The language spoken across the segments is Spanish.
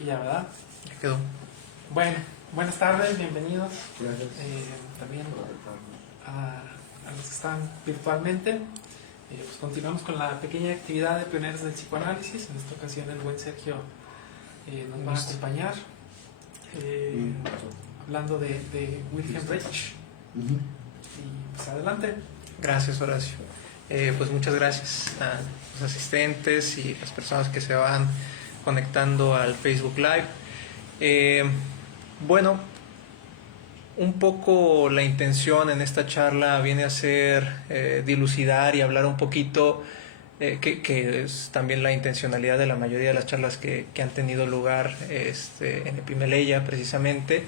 Aquí ya, ¿verdad? Ya quedó. Bueno, buenas tardes, bienvenidos. Gracias. También a los que están virtualmente. Pues continuamos con la pequeña actividad de pioneros del psicoanálisis. En esta ocasión el buen Sergio nos va a acompañar hablando de Wilhelm Reich. Y pues adelante. Gracias, Horacio. Pues muchas gracias a los asistentes y las personas que se van conectando al Facebook Live. Bueno, un poco la intención en esta charla viene a ser dilucidar y hablar un poquito, que es también la intencionalidad de la mayoría de las charlas que han tenido lugar en Epimeleia precisamente,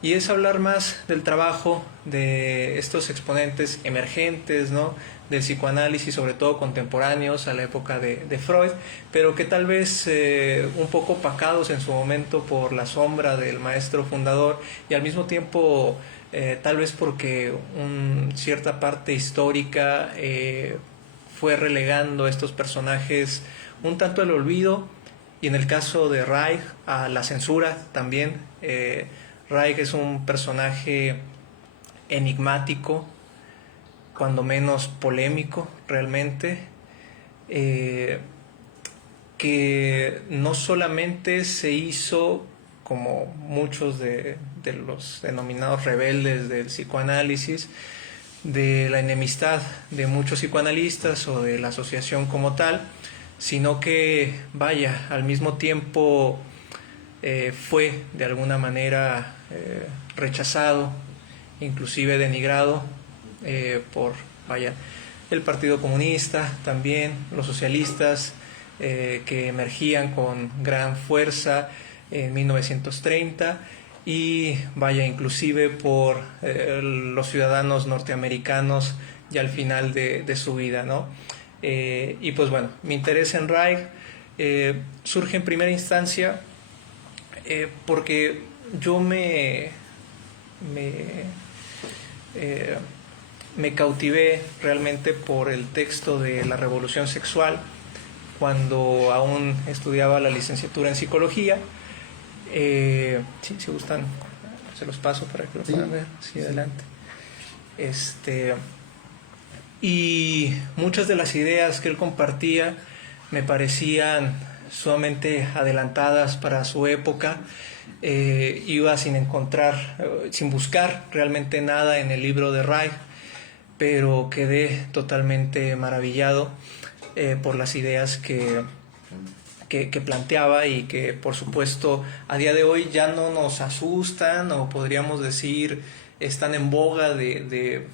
y es hablar más del trabajo de estos exponentes emergentes, ¿no?, del psicoanálisis, sobre todo contemporáneos a la época de Freud, pero que tal vez un poco opacados en su momento por la sombra del maestro fundador, y al mismo tiempo tal vez porque cierta parte histórica fue relegando a estos personajes un tanto al olvido, y en el caso de Reich a la censura también. Reich es un personaje enigmático, cuando menos polémico realmente, que no solamente se hizo como muchos de los denominados rebeldes del psicoanálisis, de la enemistad de muchos psicoanalistas o de la asociación como tal, sino que, vaya, al mismo tiempo fue de alguna manera rechazado, inclusive denigrado por, vaya, el Partido Comunista, también los socialistas que emergían con gran fuerza en 1930, y vaya, inclusive por los ciudadanos norteamericanos ya al final de su vida, ¿no? Y pues bueno, mi interés en Reich surge en primera instancia porque yo me cautivé realmente por el texto de La Revolución Sexual cuando aún estudiaba la licenciatura en psicología. Si gustan, se los paso para que lo puedan ver. Sí, adelante. Y muchas de las ideas que él compartía me parecían sumamente adelantadas para su época. Iba sin buscar realmente nada en el libro de Reich, pero quedé totalmente maravillado por las ideas que planteaba, y que por supuesto a día de hoy ya no nos asustan, o podríamos decir están en boga de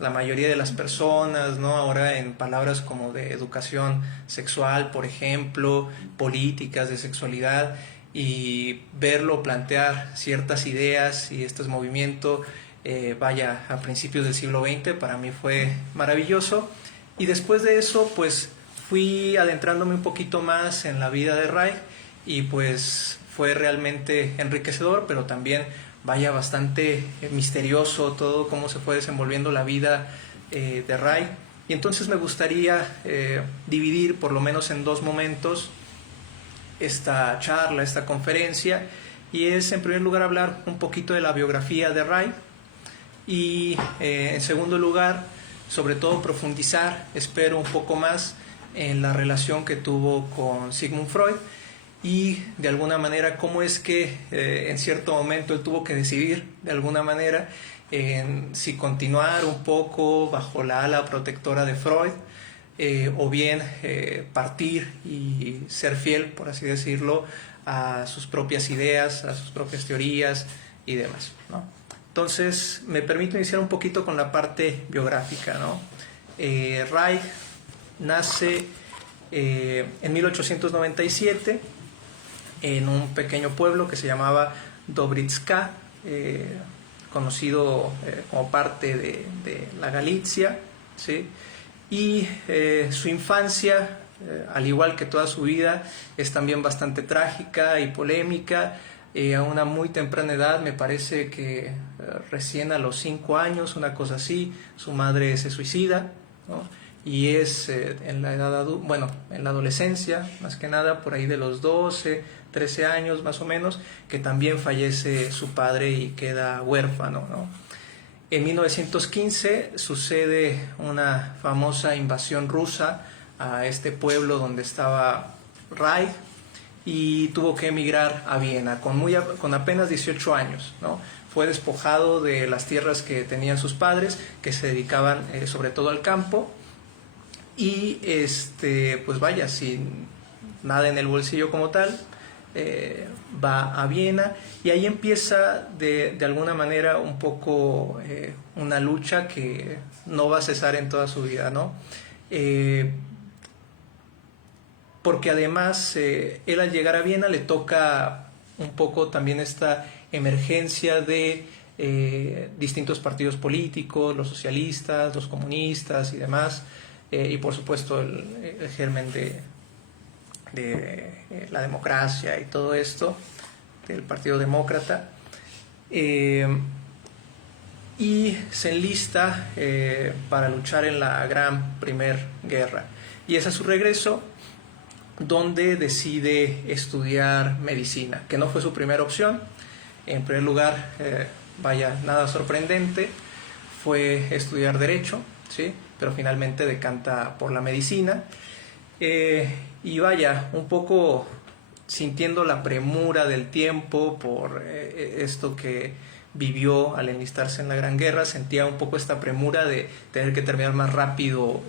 la mayoría de las personas, ¿no? Ahora en palabras como de educación sexual, por ejemplo, políticas de sexualidad, y verlo plantear ciertas ideas y estos movimientos, vaya, a principios del siglo XX, para mí fue maravilloso. Y después de eso, pues fui adentrándome un poquito más en la vida de Reich, y pues fue realmente enriquecedor, pero también, vaya, bastante misterioso todo cómo se fue desenvolviendo la vida de Reich. Y entonces me gustaría dividir por lo menos en dos momentos esta charla, esta conferencia, y es en primer lugar hablar un poquito de la biografía de Reich, y en segundo lugar, sobre todo, profundizar, espero, un poco más en la relación que tuvo con Sigmund Freud, y de alguna manera cómo es que en cierto momento él tuvo que decidir de alguna manera en si continuar un poco bajo la ala protectora de Freud, o bien partir y ser fiel, por así decirlo, a sus propias ideas, a sus propias teorías y demás, ¿no? Entonces me permito iniciar un poquito con la parte biográfica, ¿no? Reich nace en 1897 en un pequeño pueblo que se llamaba Dobricka, conocido como parte de la Galicia, ¿sí? Y su infancia, al igual que toda su vida, es también bastante trágica y polémica. A una muy temprana edad, me parece que recién a los 5 años, una cosa así, su madre se suicida, ¿no? y es en la edad en la adolescencia, más que nada por ahí de los 12, 13 años más o menos, que también fallece su padre y queda huérfano, ¿no? En 1915 sucede una famosa invasión rusa a este pueblo donde estaba Reich, y tuvo que emigrar a Viena con apenas 18 años, ¿no? Fue despojado de las tierras que tenían sus padres, que se dedicaban sobre todo al campo, y pues vaya, sin nada en el bolsillo como tal, va a Viena, y ahí empieza de alguna manera un poco una lucha que no va a cesar en toda su vida, ¿no? Porque además él, al llegar a Viena, le toca un poco también esta emergencia de distintos partidos políticos, los socialistas, los comunistas y demás, y por supuesto el germen de la democracia y todo esto, del Partido Demócrata, y se enlista para luchar en la Gran Primer Guerra, y es a su regreso donde decide estudiar medicina, que no fue su primera opción. En primer lugar, vaya, nada sorprendente, fue estudiar Derecho, ¿sí? Pero finalmente decanta por la medicina, y vaya, un poco sintiendo la premura del tiempo por esto que vivió al enlistarse en la Gran Guerra, sentía un poco esta premura de tener que terminar más rápido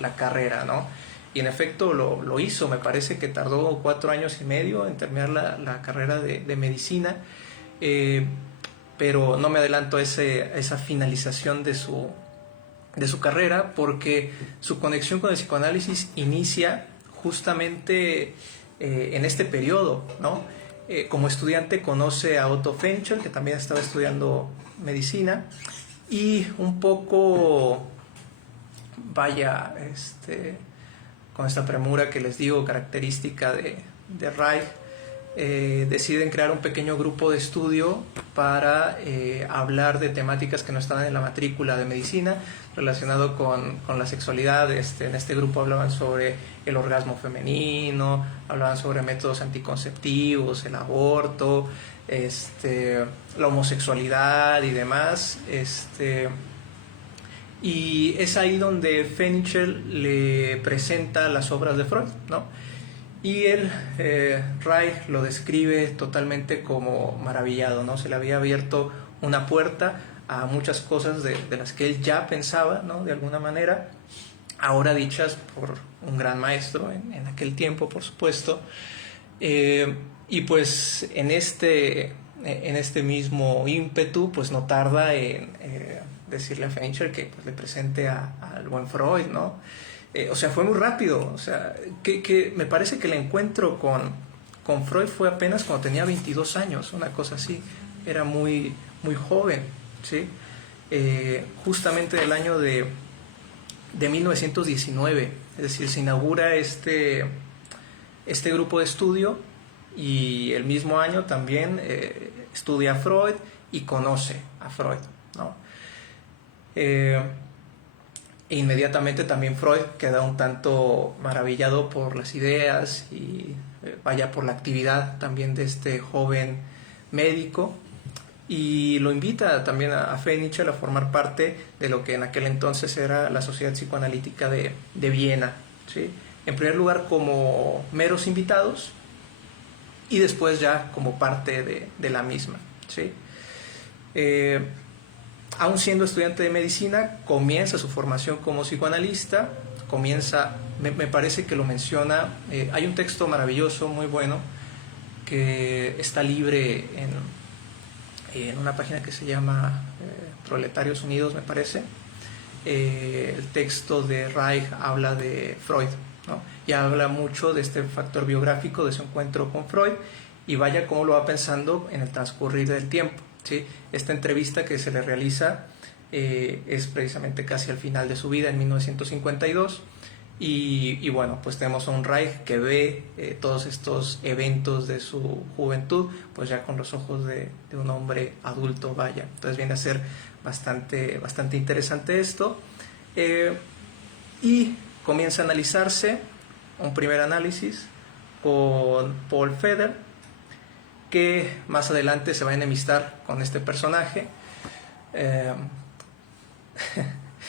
la carrera, ¿no? Y en efecto lo hizo. Me parece que tardó 4 años y medio en terminar la carrera de medicina, pero no me adelanto a esa finalización de su carrera, porque su conexión con el psicoanálisis inicia justamente en este periodo, ¿no? Como estudiante conoce a Otto Fenchel, que también estaba estudiando medicina, y un poco, vaya, con esta premura que les digo, característica de Reich, deciden crear un pequeño grupo de estudio para hablar de temáticas que no estaban en la matrícula de medicina, relacionado con la sexualidad. En este grupo hablaban sobre el orgasmo femenino, hablaban sobre métodos anticonceptivos, el aborto, la homosexualidad y demás. Y es ahí donde Fenchel le presenta las obras de Freud, ¿no? Y él, Reich, lo describe totalmente como maravillado, ¿no? Se le había abierto una puerta a muchas cosas de las que él ya pensaba, ¿no? De alguna manera, ahora dichas por un gran maestro en aquel tiempo, por supuesto. Y pues en este mismo ímpetu, pues no tarda en decirle a Fenchel que pues, le presente al buen Freud, ¿no? O sea, fue muy rápido. O sea, que me parece que el encuentro con Freud fue apenas cuando tenía 22 años, una cosa así. Era muy, muy joven, ¿sí? Justamente el año de 1919, es decir, se inaugura este grupo de estudio, y el mismo año también estudia a Freud y conoce a Freud, ¿no? Inmediatamente también Freud queda un tanto maravillado por las ideas y vaya, por la actividad también de este joven médico, y lo invita también a Fenchel a formar parte de lo que en aquel entonces era la Sociedad Psicoanalítica de Viena, ¿sí? En primer lugar como meros invitados, y después ya como parte de la misma, ¿sí? Aún siendo estudiante de medicina, comienza su formación como psicoanalista, me parece que lo menciona, hay un texto maravilloso, muy bueno, que está libre en una página que se llama Proletarios Unidos, me parece. El texto de Reich habla de Freud, ¿no? Y habla mucho de este factor biográfico, de su encuentro con Freud, y vaya cómo lo va pensando en el transcurrir del tiempo, ¿sí? Esta entrevista que se le realiza es precisamente casi al final de su vida, en 1952, y bueno, pues tenemos a un Reich que ve todos estos eventos de su juventud, pues ya con los ojos de un hombre adulto, vaya. Entonces viene a ser bastante interesante esto. y comienza a analizarse un primer análisis con Paul Feder, que más adelante se va a enemistar con este personaje.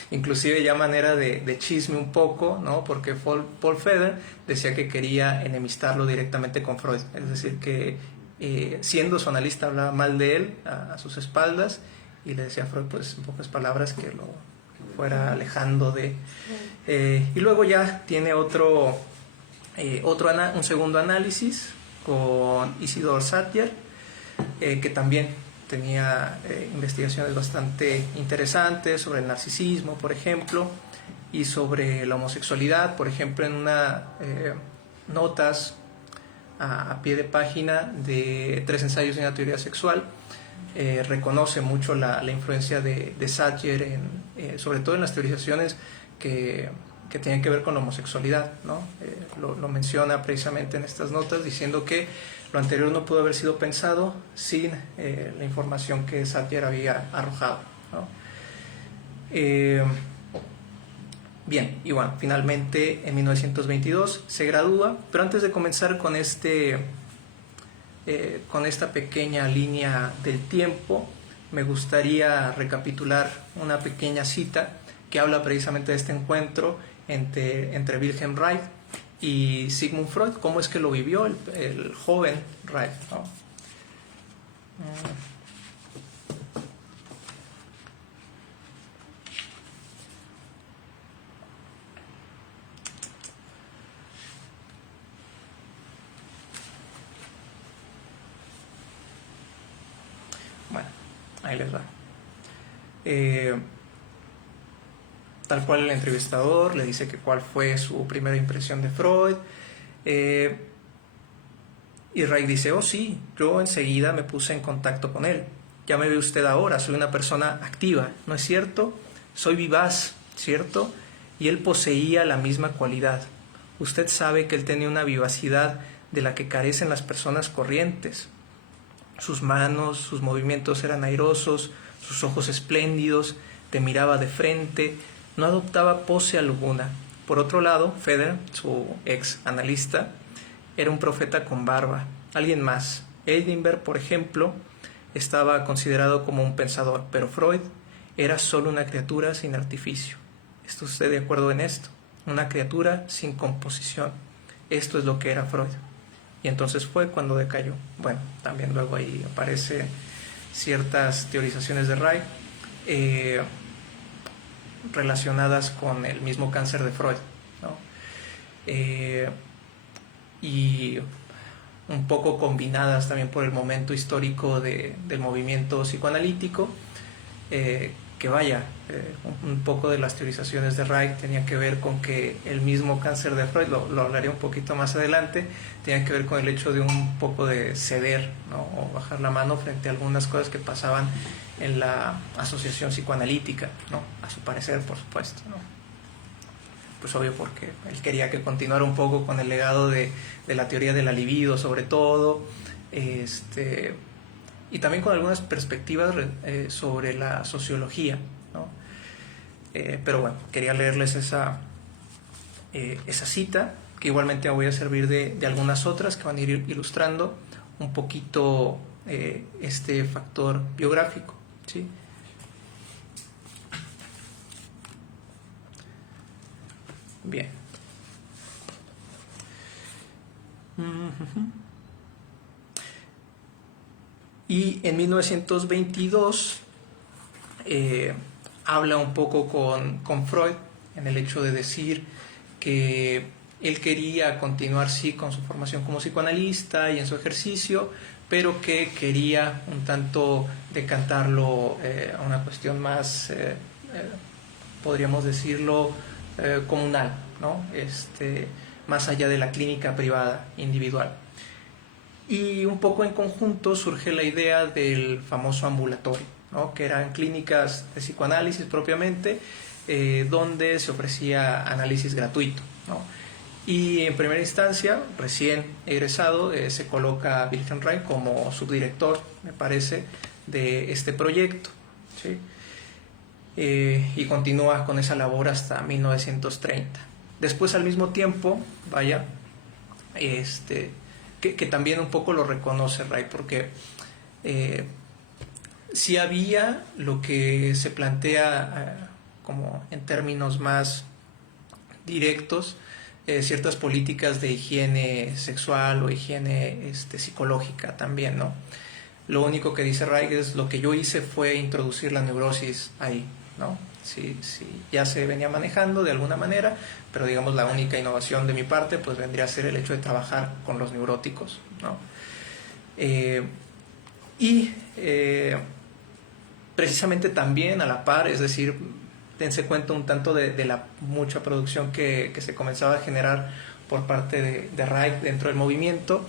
Inclusive ya manera de chisme un poco, ¿no? Porque Paul Feder decía que quería enemistarlo directamente con Freud, es decir, que siendo su analista hablaba mal de él a sus espaldas, y le decía a Freud, pues en pocas palabras, que lo fuera alejando de... y luego ya tiene un segundo análisis con Isidore Satir, que también tenía investigaciones bastante interesantes sobre el narcisismo, por ejemplo, y sobre la homosexualidad. Por ejemplo, en unas notas a pie de página de 3 ensayos de una teoría sexual, reconoce mucho la influencia de Satir, sobre todo en las teorizaciones que tienen que ver con la homosexualidad, ¿no? Lo menciona precisamente en estas notas, diciendo que lo anterior no pudo haber sido pensado sin la información que Satir había arrojado, ¿no? Bien, y bueno, finalmente en 1922 se gradúa, pero antes de comenzar con esta pequeña línea del tiempo, me gustaría recapitular una pequeña cita que habla precisamente de este encuentro entre Wilhelm Reich y Sigmund Freud, cómo es que lo vivió el joven Reich, ¿no? Bueno, ahí les va. Tal cual el entrevistador le dice que cuál fue su primera impresión de Freud, y Reich dice: oh sí, yo enseguida me puse en contacto con él. Ya me ve usted ahora, soy una persona activa, ¿no es cierto? Soy vivaz, ¿cierto? Y él poseía la misma cualidad. Usted sabe que él tenía una vivacidad de la que carecen las personas corrientes. Sus manos, sus movimientos eran airosos, sus ojos espléndidos, te miraba de frente, no adoptaba pose alguna. Por otro lado, Feder, su ex analista, era un profeta con barba. Alguien más, Heisenberg, por ejemplo, estaba considerado como un pensador, pero Freud era solo una criatura sin artificio. ¿Está usted de acuerdo en esto? Una criatura sin composición. Esto es lo que era Freud. Y entonces fue cuando decayó. Bueno, también luego ahí aparecen ciertas teorizaciones de Reich relacionadas con el mismo cáncer de Freud, ¿no? Y un poco combinadas también por el momento histórico del movimiento psicoanalítico, que vaya, un poco de las teorizaciones de Reich tenían que ver con que el mismo cáncer de Freud, lo hablaré un poquito más adelante, tenía que ver con el hecho de un poco de ceder, ¿no? O bajar la mano frente a algunas cosas que pasaban en la asociación psicoanalítica, ¿no? A su parecer, por supuesto, ¿no? Pues obvio, porque él quería que continuara un poco con el legado de la teoría de la libido, sobre todo, y también con algunas perspectivas sobre la sociología, ¿no? Pero bueno, quería leerles esa cita, que igualmente me voy a servir de algunas otras que van a ir ilustrando un poquito este factor biográfico, ¿sí? Bien. Y en 1922 habla un poco con Freud en el hecho de decir que él quería continuar, sí, con su formación como psicoanalista y en su ejercicio, pero que quería un tanto decantarlo a una cuestión más, podríamos decirlo, comunal, ¿no? Más allá de la clínica privada individual. Y un poco en conjunto surge la idea del famoso ambulatorio, ¿no? Que eran clínicas de psicoanálisis propiamente, donde se ofrecía análisis gratuito, ¿no? Y en primera instancia, recién egresado, se coloca a Wilhelm Reich como subdirector, me parece, de este proyecto, ¿sí? y continúa con esa labor hasta 1930. Después, al mismo tiempo, que también un poco lo reconoce Wright, porque sí había lo que se plantea como en términos más directos, ciertas políticas de higiene sexual o higiene psicológica también, ¿no? Lo único que dice Wright es: lo que yo hice fue introducir la neurosis ahí, ¿no? Sí, ya se venía manejando de alguna manera, pero digamos la única innovación de mi parte pues vendría a ser el hecho de trabajar con los neuróticos, ¿no? Precisamente también a la par, es decir, dense cuenta un tanto de la mucha producción que se comenzaba a generar por parte de Reich dentro del movimiento.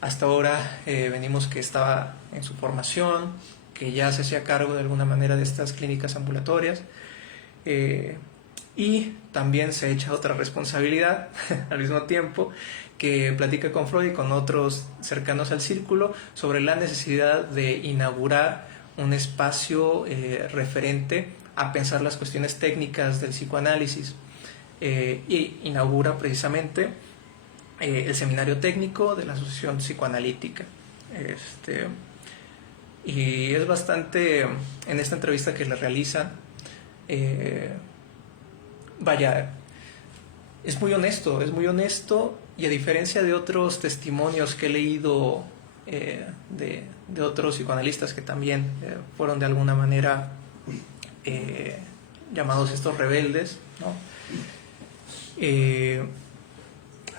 Hasta ahora venimos que estaba en su formación, que ya se hacía cargo de alguna manera de estas clínicas ambulatorias, y también se echa otra responsabilidad al mismo tiempo, que platica con Freud y con otros cercanos al círculo sobre la necesidad de inaugurar un espacio referente a pensar las cuestiones técnicas del psicoanálisis, y inaugura precisamente el seminario técnico de la Asociación Psicoanalítica. Y es bastante, en esta entrevista que le realizan, es muy honesto, y a diferencia de otros testimonios que he leído de otros psicoanalistas que también fueron de alguna manera llamados estos rebeldes, ¿no?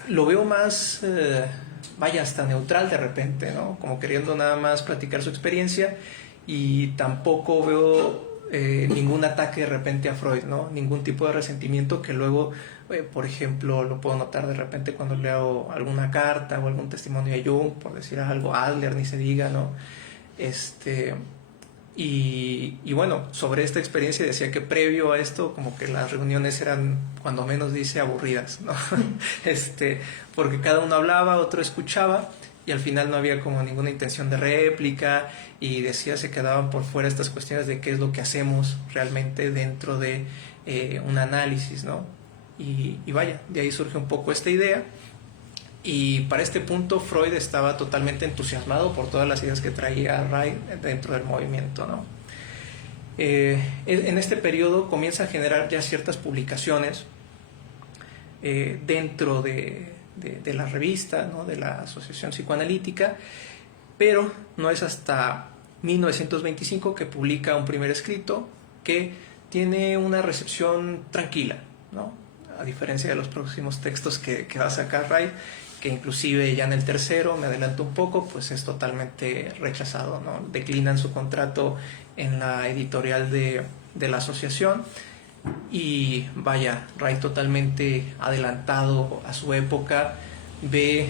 Lo veo más, hasta neutral de repente, ¿no? Como queriendo nada más platicar su experiencia, y tampoco veo ningún ataque de repente a Freud, ¿no? Ningún tipo de resentimiento que luego, por ejemplo, lo puedo notar de repente cuando leo alguna carta o algún testimonio de Jung, por decir algo, Adler, ni se diga, ¿no? Y bueno, sobre esta experiencia decía que previo a esto como que las reuniones eran, cuando menos dice, aburridas, ¿no? Porque cada uno hablaba, otro escuchaba, y al final no había como ninguna intención de réplica, y decía, se quedaban por fuera estas cuestiones de qué es lo que hacemos realmente dentro de un análisis, ¿no? Y de ahí surge un poco esta idea. Y para este punto Freud estaba totalmente entusiasmado por todas las ideas que traía Reich dentro del movimiento, ¿no? En este periodo comienza a generar ya ciertas publicaciones dentro de la revista, ¿no? De la Asociación Psicoanalítica, pero no es hasta 1925 que publica un primer escrito que tiene una recepción tranquila, ¿no? A diferencia de los próximos textos que va a sacar Reich, que inclusive ya en el tercero, me adelanto un poco, pues es totalmente rechazado, ¿no? Declinan su contrato en la editorial de la asociación, y Reich, totalmente adelantado a su época, ve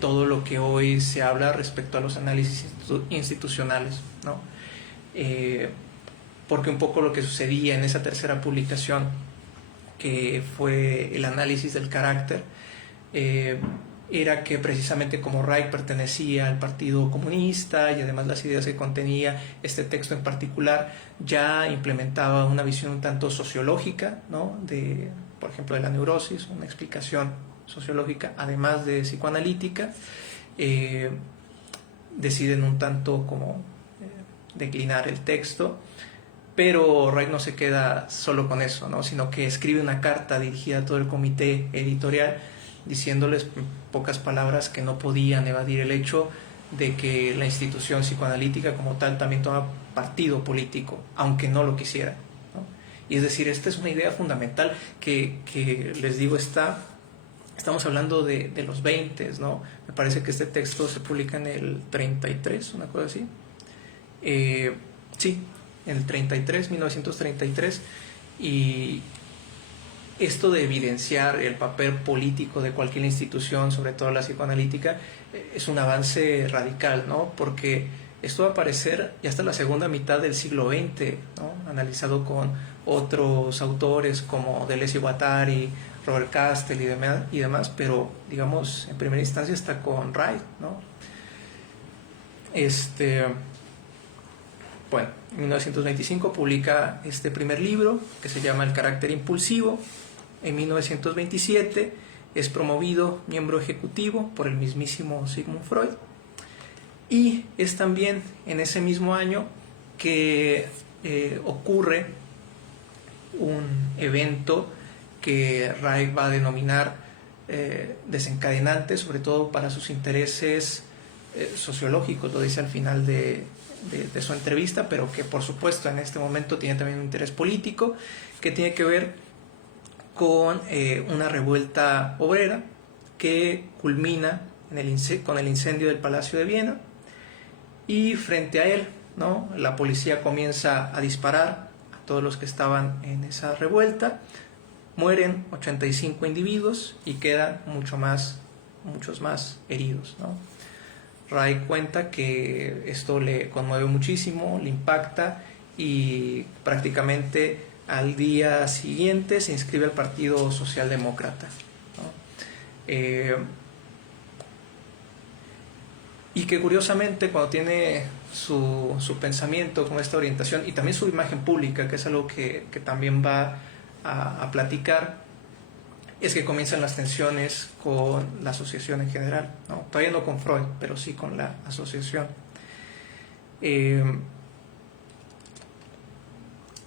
todo lo que hoy se habla respecto a los análisis institucionales, ¿no? Porque un poco lo que sucedía en esa tercera publicación, que fue el análisis del carácter, era que precisamente como Reich pertenecía al Partido Comunista, y además las ideas que contenía este texto en particular ya implementaba una visión un tanto sociológica, ¿no? Por ejemplo, de la neurosis, una explicación sociológica además de psicoanalítica, deciden un tanto como declinar el texto. Pero Reich no se queda solo con eso, ¿no? Sino que escribe una carta dirigida a todo el comité editorial, diciéndoles en pocas palabras que no podían evadir el hecho de que la institución psicoanalítica como tal también toma partido político, aunque no lo quisiera, ¿no? Y es decir, esta es una idea fundamental que les digo, estamos hablando de los 20, ¿no? Me parece que este texto se publica en el 33, una cosa así. Sí, en el 33, 1933, y esto de evidenciar el papel político de cualquier institución, sobre todo la psicoanalítica, es un avance radical, ¿no? Porque esto va a aparecer ya hasta la segunda mitad del siglo XX, ¿no? Analizado con otros autores como Deleuze y Guattari, Robert Castle y demás, pero digamos en primera instancia está con Reich, ¿no? Bueno, en 1925 publica este primer libro que se llama El carácter impulsivo. En 1927 es promovido miembro ejecutivo por el mismísimo Sigmund Freud. Y es también en ese mismo año que ocurre un evento que Reich va a denominar desencadenante, sobre todo para sus intereses sociológicos, lo dice al final de su entrevista, pero que por supuesto en este momento tiene también un interés político, que tiene que ver con una revuelta obrera que culmina con el incendio del Palacio de Viena, y frente a él, ¿no?, la policía comienza a disparar a todos los que estaban en esa revuelta. Mueren 85 individuos y quedan muchos más heridos, ¿no? Ray cuenta que esto le conmueve muchísimo, le impacta, y prácticamente al día siguiente se inscribe al Partido Socialdemócrata, ¿no? Y que curiosamente, cuando tiene su pensamiento con esta orientación y también su imagen pública, que es algo que también va a platicar, es que comienzan las tensiones con la asociación en general, ¿no? Todavía no con Freud, pero sí con la asociación.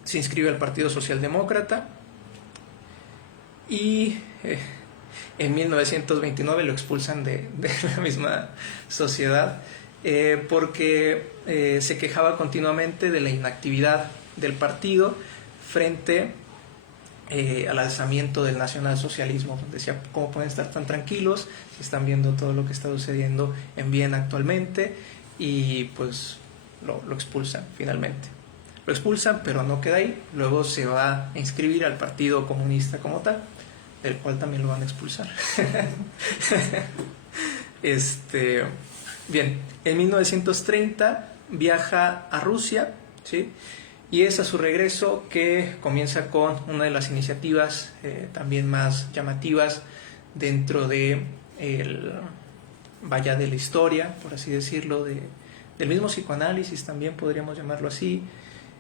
Se inscribe al Partido Socialdemócrata y en 1929 lo expulsan de la misma sociedad porque se quejaba continuamente de la inactividad del partido frente al alzamiento del nacionalsocialismo. Decía, ¿cómo pueden estar tan tranquilos si están viendo todo lo que está sucediendo en Viena actualmente? Y pues lo expulsan finalmente. Lo expulsan, pero no queda ahí. Luego se va a inscribir al Partido Comunista como tal, del cual también lo van a expulsar. Bien, en 1930 viaja a Rusia, ¿sí? Y es a su regreso que comienza con una de las iniciativas también más llamativas dentro de de la historia, por así decirlo, del mismo psicoanálisis, también podríamos llamarlo así,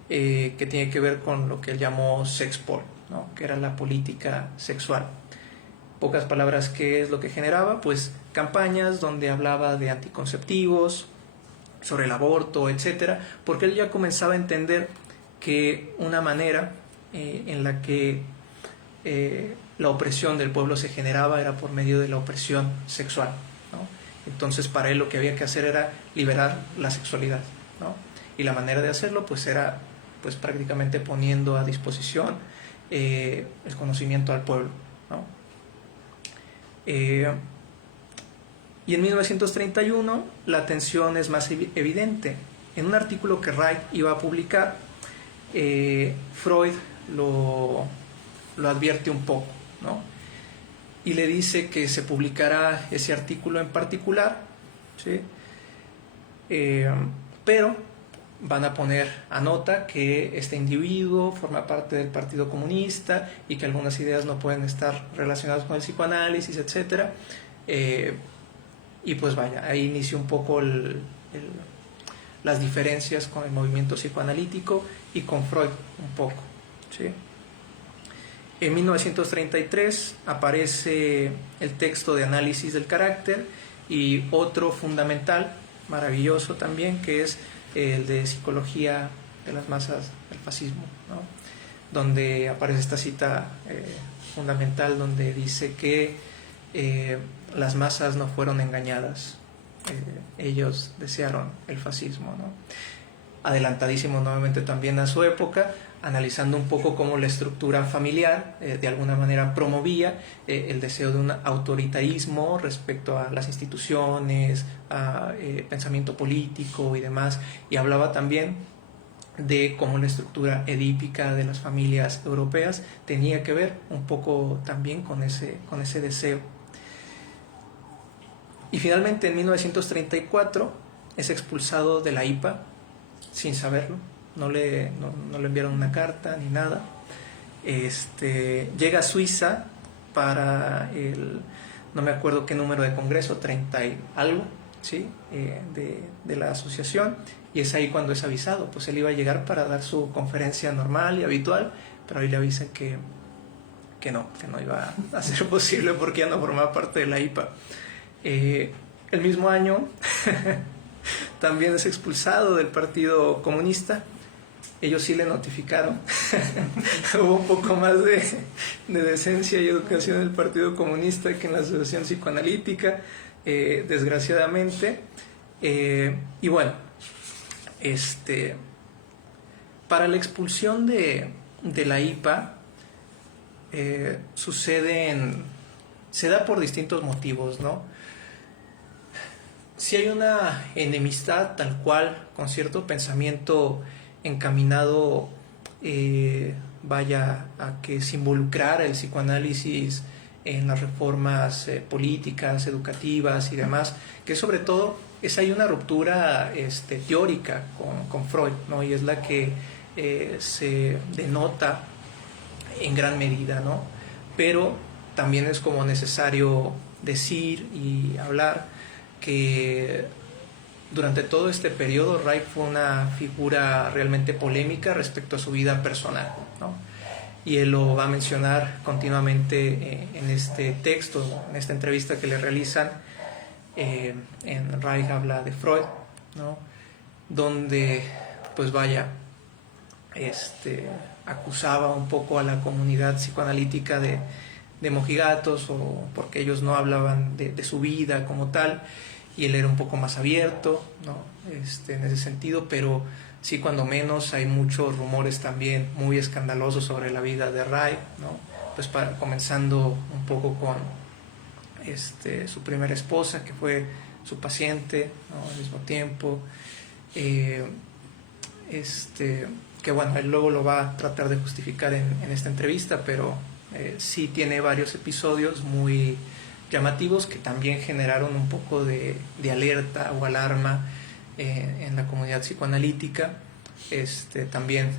que tiene que ver con lo que él llamó sexpol, ¿no?, que era la política sexual. Pocas palabras, ¿qué es lo que generaba? Pues campañas donde hablaba de anticonceptivos, sobre el aborto, etcétera, porque él ya comenzaba a entender que una manera en la que la opresión del pueblo se generaba era por medio de la opresión sexual, ¿no? Entonces para él lo que había que hacer era liberar la sexualidad, ¿no? Y la manera de hacerlo pues era pues prácticamente poniendo a disposición el conocimiento al pueblo, ¿no? Y en 1931 la tensión es más evidente. En un artículo que Reich iba a publicar, Freud lo advierte un poco, ¿no? Y le dice que se publicará ese artículo en particular, ¿sí? Pero van a poner a nota que este individuo forma parte del Partido Comunista y que algunas ideas no pueden estar relacionadas con el psicoanálisis, etc. Y pues vaya, ahí inicia un poco las diferencias con el movimiento psicoanalítico y con Freud un poco, ¿sí? En 1933 aparece el texto de análisis del carácter y otro fundamental, maravilloso también, que es el de psicología de las masas del fascismo, ¿no?, donde aparece esta cita fundamental donde dice que las masas no fueron engañadas, ellos desearon el fascismo, ¿no? Adelantadísimo nuevamente también a su época, analizando un poco cómo la estructura familiar de alguna manera promovía el deseo de un autoritarismo respecto a las instituciones, a pensamiento político y demás, y hablaba también de cómo la estructura edípica de las familias europeas tenía que ver un poco también con ese deseo. Y finalmente en 1934 es expulsado de la IPA sin saberlo, no le enviaron una carta ni nada. Llega a Suiza para no me acuerdo qué número de congreso, 30 y algo, ¿sí? De la asociación, y es ahí cuando es avisado. Pues él iba a llegar para dar su conferencia normal y habitual, pero ahí le avisan que no iba a ser posible porque ya no formaba parte de la IPA. El mismo año también es expulsado del Partido Comunista. Ellos sí le notificaron. Hubo un poco más de decencia y educación en el Partido Comunista que en la Asociación Psicoanalítica, desgraciadamente. Y bueno, para la expulsión de la IPA se da por distintos motivos, ¿no? Si hay una enemistad tal cual con cierto pensamiento encaminado a que se involucrara el psicoanálisis en las reformas políticas, educativas y demás, que sobre todo hay una ruptura teórica con Freud, ¿no? Y es la que se denota en gran medida, ¿no? Pero también es como necesario decir y hablar que durante todo este periodo Reich fue una figura realmente polémica respecto a su vida personal, ¿no? Y él lo va a mencionar continuamente en este texto, en esta entrevista que le realizan. En Reich habla de Freud, ¿no? Donde pues acusaba un poco a la comunidad psicoanalítica de mojigatos, o porque ellos no hablaban de su vida como tal, y él era un poco más abierto, ¿no? En ese sentido, pero sí, cuando menos hay muchos rumores también muy escandalosos sobre la vida de Reich, ¿no? Pues comenzando un poco con su primera esposa, que fue su paciente, ¿no? Al mismo tiempo, que bueno, él luego lo va a tratar de justificar en esta entrevista, pero sí tiene varios episodios muy llamativos que también generaron un poco de alerta o alarma en la comunidad psicoanalítica. También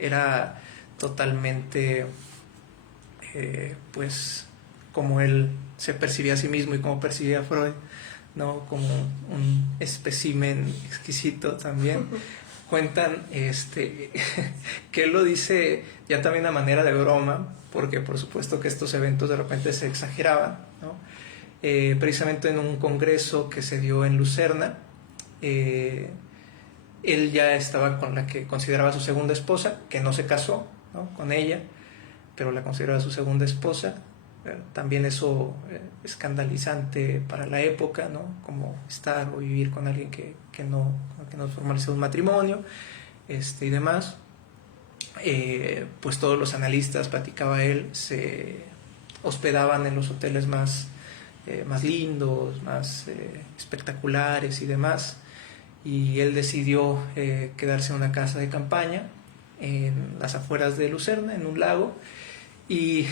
era totalmente pues como él se percibía a sí mismo y como percibía a Freud, ¿no? Como un espécimen exquisito también. Cuentan que él lo dice ya también a manera de broma, porque por supuesto que estos eventos de repente se exageraban, ¿no? Precisamente en un congreso que se dio en Lucerna, él ya estaba con la que consideraba su segunda esposa, que no se casó, ¿no? Con ella, pero la consideraba su segunda esposa. También eso escandalizante para la época, ¿no? Como estar o vivir con alguien que no formalizó un matrimonio, y demás. Pues todos los analistas, platicaba él, se hospedaban en los hoteles más lindos, más espectaculares y demás, y él decidió quedarse en una casa de campaña en las afueras de Lucerna, en un lago, y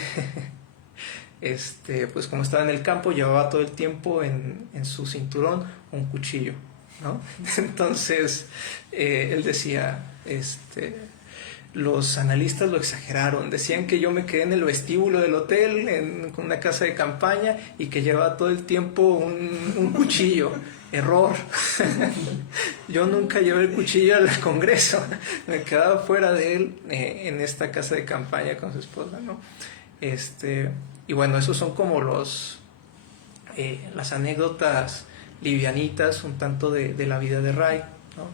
pues como estaba en el campo, llevaba todo el tiempo en su cinturón un cuchillo, ¿no? Entonces él decía, los analistas lo exageraron, decían que yo me quedé en el vestíbulo del hotel con una casa de campaña y que llevaba todo el tiempo un cuchillo. Error. Yo nunca llevé el cuchillo al Congreso, me quedaba fuera de él en esta casa de campaña con su esposa, ¿no? Y bueno, esos son como las anécdotas livianitas un tanto de la vida de Reich, ¿no?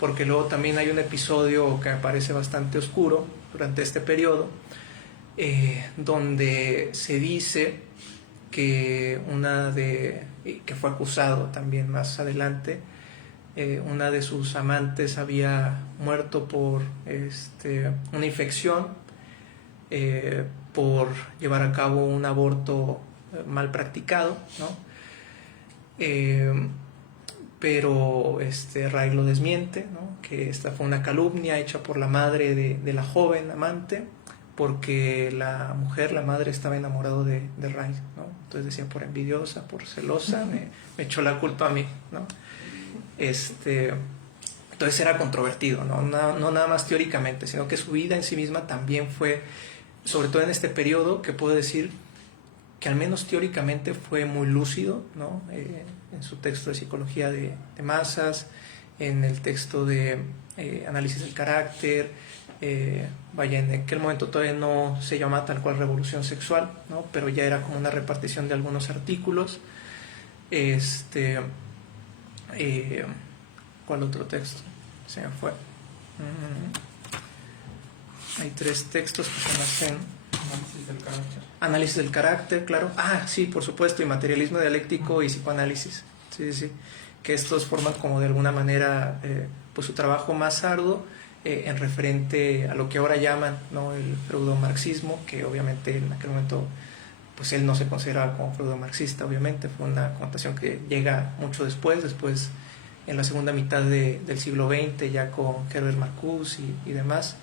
Porque luego también hay un episodio que me parece bastante oscuro durante este periodo, donde se dice que que fue acusado también más adelante, una de sus amantes había muerto por una infección, por llevar a cabo un aborto mal practicado, ¿no? Pero Reich lo desmiente, ¿no? Que esta fue una calumnia hecha por la madre de la joven amante, porque la madre estaba enamorada de Reich, ¿no? Entonces decía, por envidiosa, por celosa, me echó la culpa a mí, ¿no? Entonces era controvertido, ¿no? No nada más teóricamente, sino que su vida en sí misma también fue, sobre todo en este periodo, que puedo decir que al menos teóricamente fue muy lúcido, ¿no? En su texto de Psicología de masas, en el texto de Análisis del Carácter. Vaya, en aquel momento todavía no se llama tal cual Revolución Sexual, ¿no? Pero ya era como una repartición de algunos artículos. ¿Cuál otro texto? Se me fue. Hay 3 textos que se me hacen. Análisis del carácter. Análisis del carácter, claro. Sí, por supuesto, y materialismo dialéctico y psicoanálisis. Sí. Que estos forman como de alguna manera pues su trabajo más arduo en referente a lo que ahora llaman, ¿no?, el freudomarxismo, que obviamente en aquel momento pues él no se consideraba como freudomarxista, obviamente, fue una connotación que llega mucho después en la segunda mitad del siglo XX, ya con Herbert Marcuse y demás.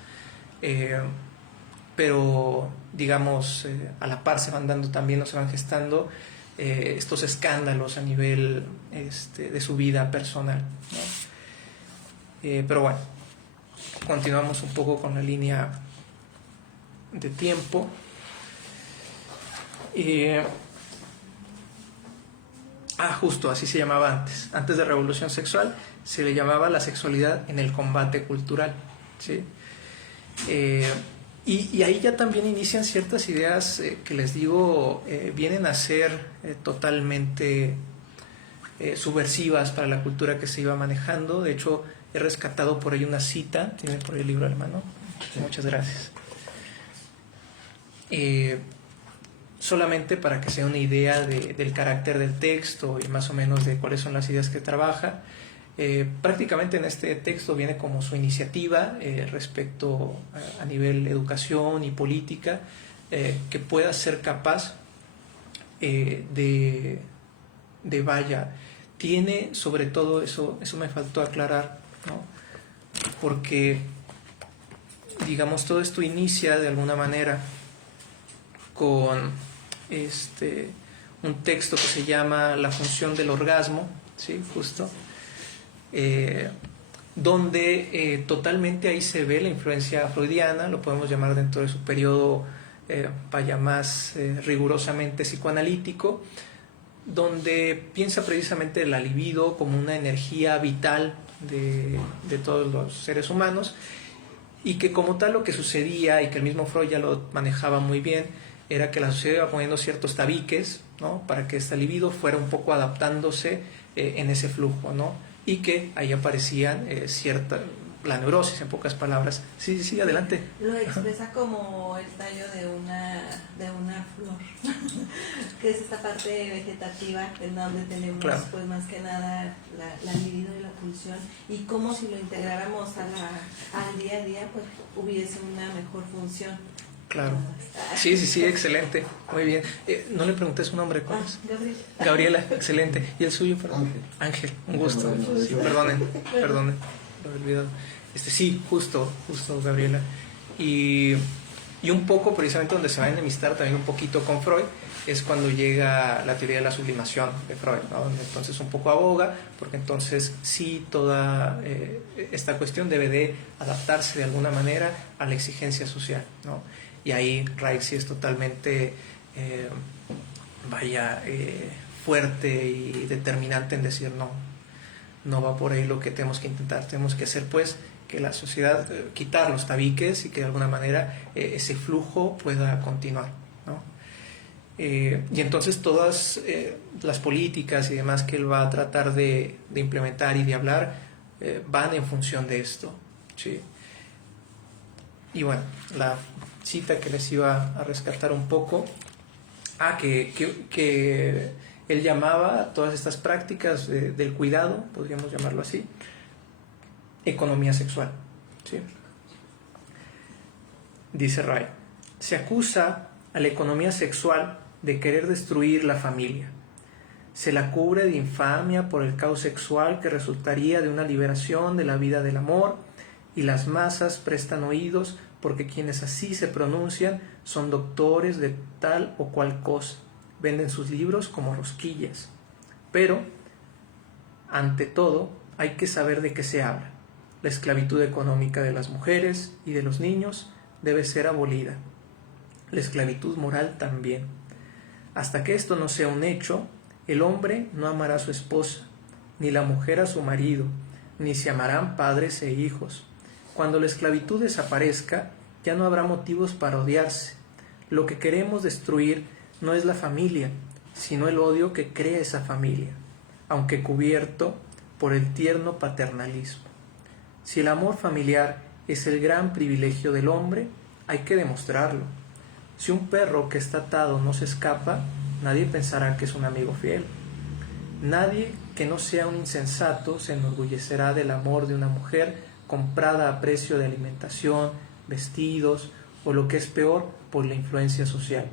Pero digamos, a la par se van dando también, o se van gestando estos escándalos a nivel de su vida personal, ¿no? Pero bueno, continuamos un poco con la línea de tiempo. Justo así se llamaba antes de Revolución Sexual se le llamaba la sexualidad en el combate cultural, ¿sí? Y ahí ya también inician ciertas ideas que les digo vienen a ser totalmente subversivas para la cultura que se iba manejando. De hecho, he rescatado por ahí una cita, tiene por ahí el libro, hermano. Sí. Muchas gracias. Solamente para que sea una idea del carácter del texto y más o menos de cuáles son las ideas que trabaja. Prácticamente en este texto viene como su iniciativa respecto a nivel educación y política, que pueda ser capaz tiene sobre todo eso me faltó aclarar, ¿no? Porque digamos todo esto inicia de alguna manera con un texto que se llama La función del orgasmo, ¿sí? Justo donde totalmente ahí se ve la influencia freudiana, lo podemos llamar dentro de su periodo más rigurosamente psicoanalítico, donde piensa precisamente la libido como una energía vital de todos los seres humanos, y que como tal lo que sucedía, y que el mismo Freud ya lo manejaba muy bien, era que la sociedad iba poniendo ciertos tabiques, ¿no?, para que esta libido fuera un poco adaptándose en ese flujo, ¿no?, y que ahí aparecían la neurosis, en pocas palabras. Sí, adelante. Lo expresa como el tallo de una flor, que es esta parte vegetativa en donde tenemos, claro, pues más que nada la libido y la pulsión, y como si lo integráramos al día a día, pues hubiese una mejor función. Claro. Sí, excelente. Muy bien. No le pregunté su nombre, ¿cuál es? Gabriela, excelente. ¿Y el suyo? Perdón. Ángel, un gusto. Sí, perdonen, lo he olvidado. Sí, justo, Gabriela. Y un poco, precisamente donde se va a enemistar también un poquito con Freud, es cuando llega la teoría de la sublimación de Freud, ¿no?, donde entonces un poco aboga, porque entonces sí toda esta cuestión debe de adaptarse de alguna manera a la exigencia social, ¿no? Y ahí Reich sí es totalmente fuerte y determinante en decir no va por ahí lo que tenemos que intentar. Tenemos que hacer pues que la sociedad, quitar los tabiques y que de alguna manera ese flujo pueda continuar, ¿no? Y entonces todas las políticas y demás que él va a tratar de implementar y de hablar van en función de esto, ¿sí? Y bueno, la cita que les iba a rescatar un poco, que él llamaba a todas estas prácticas del cuidado, podríamos llamarlo así, economía sexual, ¿sí? Dice Ray, se acusa a la economía sexual de querer destruir la familia. Se la cubre de infamia por el caos sexual que resultaría de una liberación de la vida del amor, y las masas prestan oídos porque quienes así se pronuncian son doctores de tal o cual cosa, venden sus libros como rosquillas. Pero, ante todo, hay que saber de qué se habla. La esclavitud económica de las mujeres y de los niños debe ser abolida. La esclavitud moral también. Hasta que esto no sea un hecho, el hombre no amará a su esposa, ni la mujer a su marido, ni se amarán padres e hijos. Cuando la esclavitud desaparezca, ya no habrá motivos para odiarse. Lo que queremos destruir no es la familia, sino el odio que crea esa familia, aunque cubierto por el tierno paternalismo. Si el amor familiar es el gran privilegio del hombre, hay que demostrarlo. Si un perro que está atado no se escapa, nadie pensará que es un amigo fiel. Nadie que no sea un insensato se enorgullecerá del amor de una mujer comprada a precio de alimentación, vestidos o lo que es peor, por la influencia social.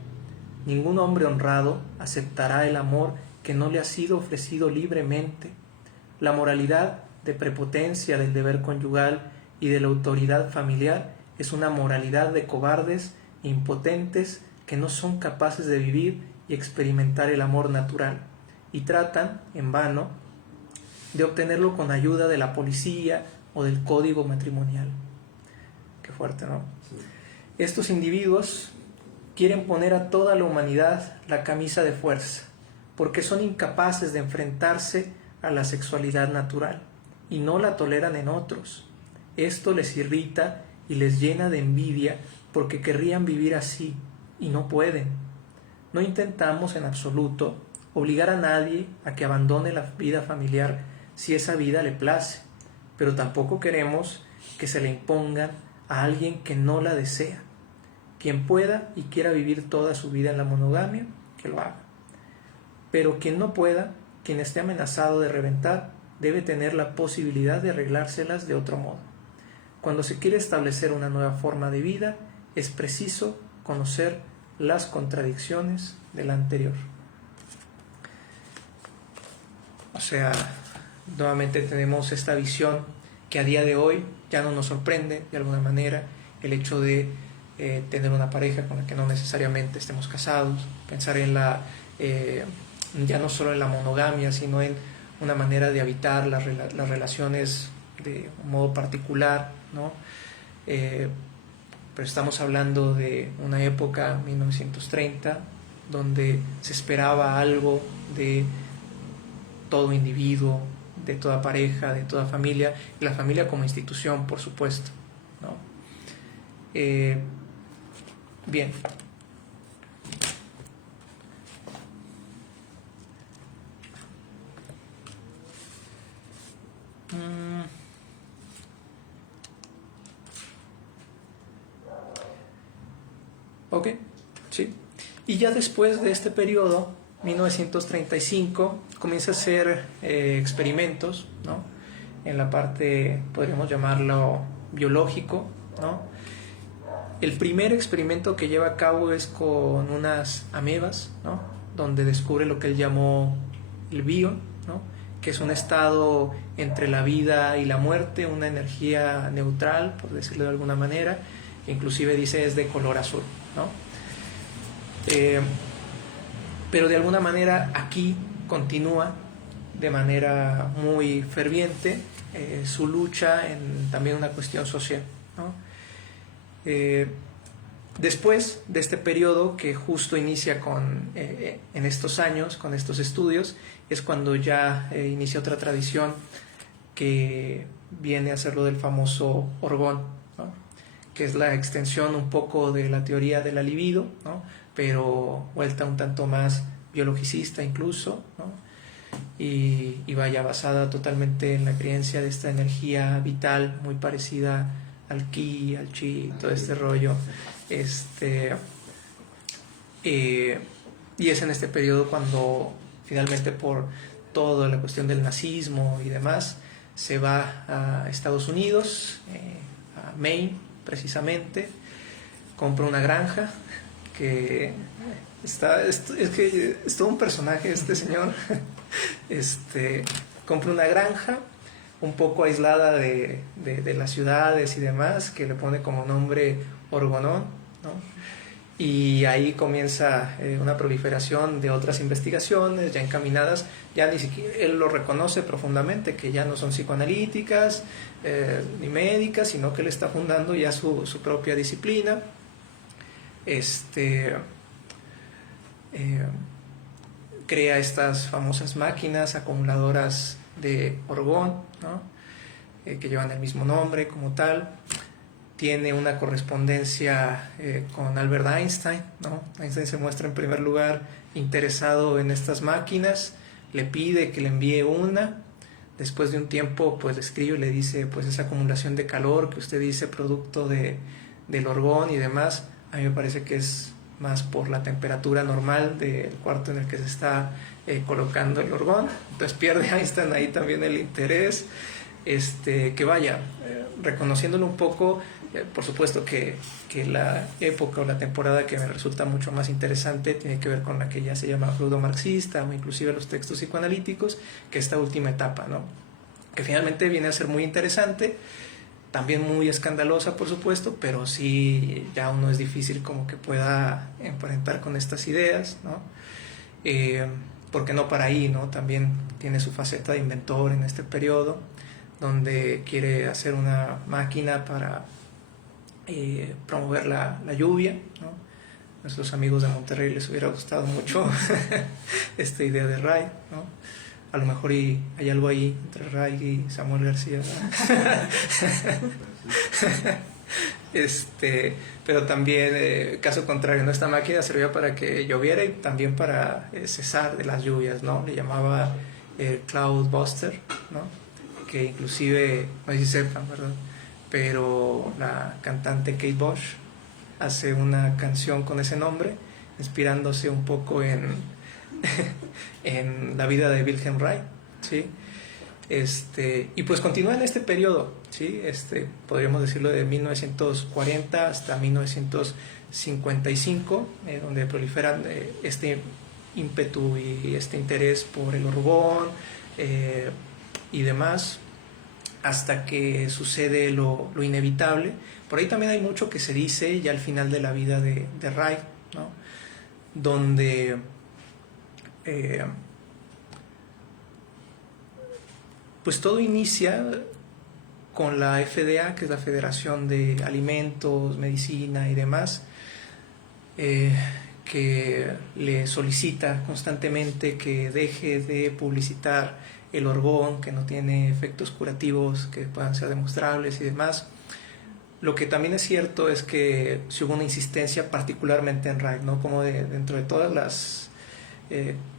Ningún hombre honrado aceptará el amor que no le ha sido ofrecido libremente. La moralidad de prepotencia del deber conyugal y de la autoridad familiar es una moralidad de cobardes e impotentes que no son capaces de vivir y experimentar el amor natural, y tratan, en vano, de obtenerlo con ayuda de la policía o del código matrimonial. Qué fuerte, ¿no? Sí. Estos individuos quieren poner a toda la humanidad la camisa de fuerza, porque son incapaces de enfrentarse a la sexualidad natural y no la toleran en otros. Esto les irrita y les llena de envidia porque querrían vivir así y no pueden. No intentamos en absoluto obligar a nadie a que abandone la vida familiar si esa vida le place, pero tampoco queremos que se le impongan a alguien que no la desea. Quien pueda y quiera vivir toda su vida en la monogamia, que lo haga. Pero quien no pueda, quien esté amenazado de reventar, debe tener la posibilidad de arreglárselas de otro modo. Cuando se quiere establecer una nueva forma de vida, es preciso conocer las contradicciones de la anterior. O sea, nuevamente tenemos esta visión que a día de hoy ya no nos sorprende de alguna manera, el hecho de tener una pareja con la que no necesariamente estemos casados, pensar en ya no solo en la monogamia, sino en una manera de habitar las relaciones de un modo particular, ¿no? Pero estamos hablando de una época, 1930, donde se esperaba algo de todo individuo, de toda pareja, de toda familia, y la familia como institución, por supuesto, ¿no? Bien. Ok, sí. Y ya después de este periodo, 1935, comienza a hacer experimentos, ¿no? En la parte, podríamos llamarlo biológico, ¿no? El primer experimento que lleva a cabo es con unas amebas, ¿no? Donde descubre lo que él llamó el bion, ¿no? Que es un estado entre la vida y la muerte, una energía neutral, por decirlo de alguna manera, que inclusive dice es de color azul, ¿no? Pero de alguna manera aquí continúa de manera muy ferviente su lucha en también una cuestión social, ¿no? Después de este periodo que justo inicia en estos años, con estos estudios, es cuando ya inicia otra tradición que viene a ser lo del famoso orgón, ¿no? Que es la extensión un poco de la teoría de la libido, ¿no? Pero vuelta un tanto más biologicista incluso, ¿no? Y vaya basada totalmente en la creencia de esta energía vital muy parecida al ki, al chi, todo este rollo. Y es en este periodo cuando finalmente, por toda la cuestión del nazismo y demás, se va a Estados Unidos, a Maine precisamente, compra una granja que es todo un personaje este señor. Compra una granja un poco aislada de las ciudades y demás, que le pone como nombre Orgonón, ¿no? Y ahí comienza una proliferación de otras investigaciones ya encaminadas, ya ni siquiera él lo reconoce profundamente, que ya no son psicoanalíticas ni médicas, sino que él está fundando ya su propia disciplina. Crea estas famosas máquinas acumuladoras de orgón, ¿no? que llevan el mismo nombre como tal. Tiene una correspondencia con Albert Einstein, ¿no? Einstein se muestra en primer lugar interesado en estas máquinas, le pide que le envíe una. Después de un tiempo, pues le escribe y le dice, pues esa acumulación de calor que usted dice producto del orgón y demás, a mí me parece que es más por la temperatura normal del cuarto en el que se está colocando el orgón. Entonces pierde Einstein ahí también el interés, que vaya, reconociéndolo un poco, por supuesto que la época o la temporada que me resulta mucho más interesante tiene que ver con la que ya se llama feudo-marxista o inclusive los textos psicoanalíticos, que esta última etapa, ¿no? Que finalmente viene a ser muy interesante, también muy escandalosa por supuesto, pero sí ya uno es difícil como que pueda enfrentar con estas ideas, ¿no? Porque no para ahí, ¿no? También tiene su faceta de inventor en este periodo, donde quiere hacer una máquina para promover la lluvia, ¿no? A nuestros amigos de Monterrey les hubiera gustado mucho esta idea de Ray, ¿no? A lo mejor hay algo ahí entre Ray y Samuel García, pero también, caso contrario, ¿no? Esta máquina servía para que lloviera y también para cesar de las lluvias, ¿no? Le llamaba Cloudbuster, ¿no? Que inclusive, no sé si sepan, ¿verdad? Pero la cantante Kate Bush hace una canción con ese nombre, inspirándose un poco en la vida de Wilhelm Reich, ¿sí? Y pues continúa en este periodo, ¿sí? Podríamos decirlo de 1940 hasta 1955, donde proliferan este ímpetu y este interés por el orgón y demás, hasta que sucede lo inevitable. Por ahí también hay mucho que se dice ya al final de la vida de Reich, ¿no? Donde pues todo inicia con la FDA, que es la Federación de Alimentos, Medicina y demás, que le solicita constantemente que deje de publicitar el orgón, que no tiene efectos curativos que puedan ser demostrables y demás. Lo que también es cierto es que sí hubo una insistencia particularmente en Reich, ¿no? Como dentro de todas las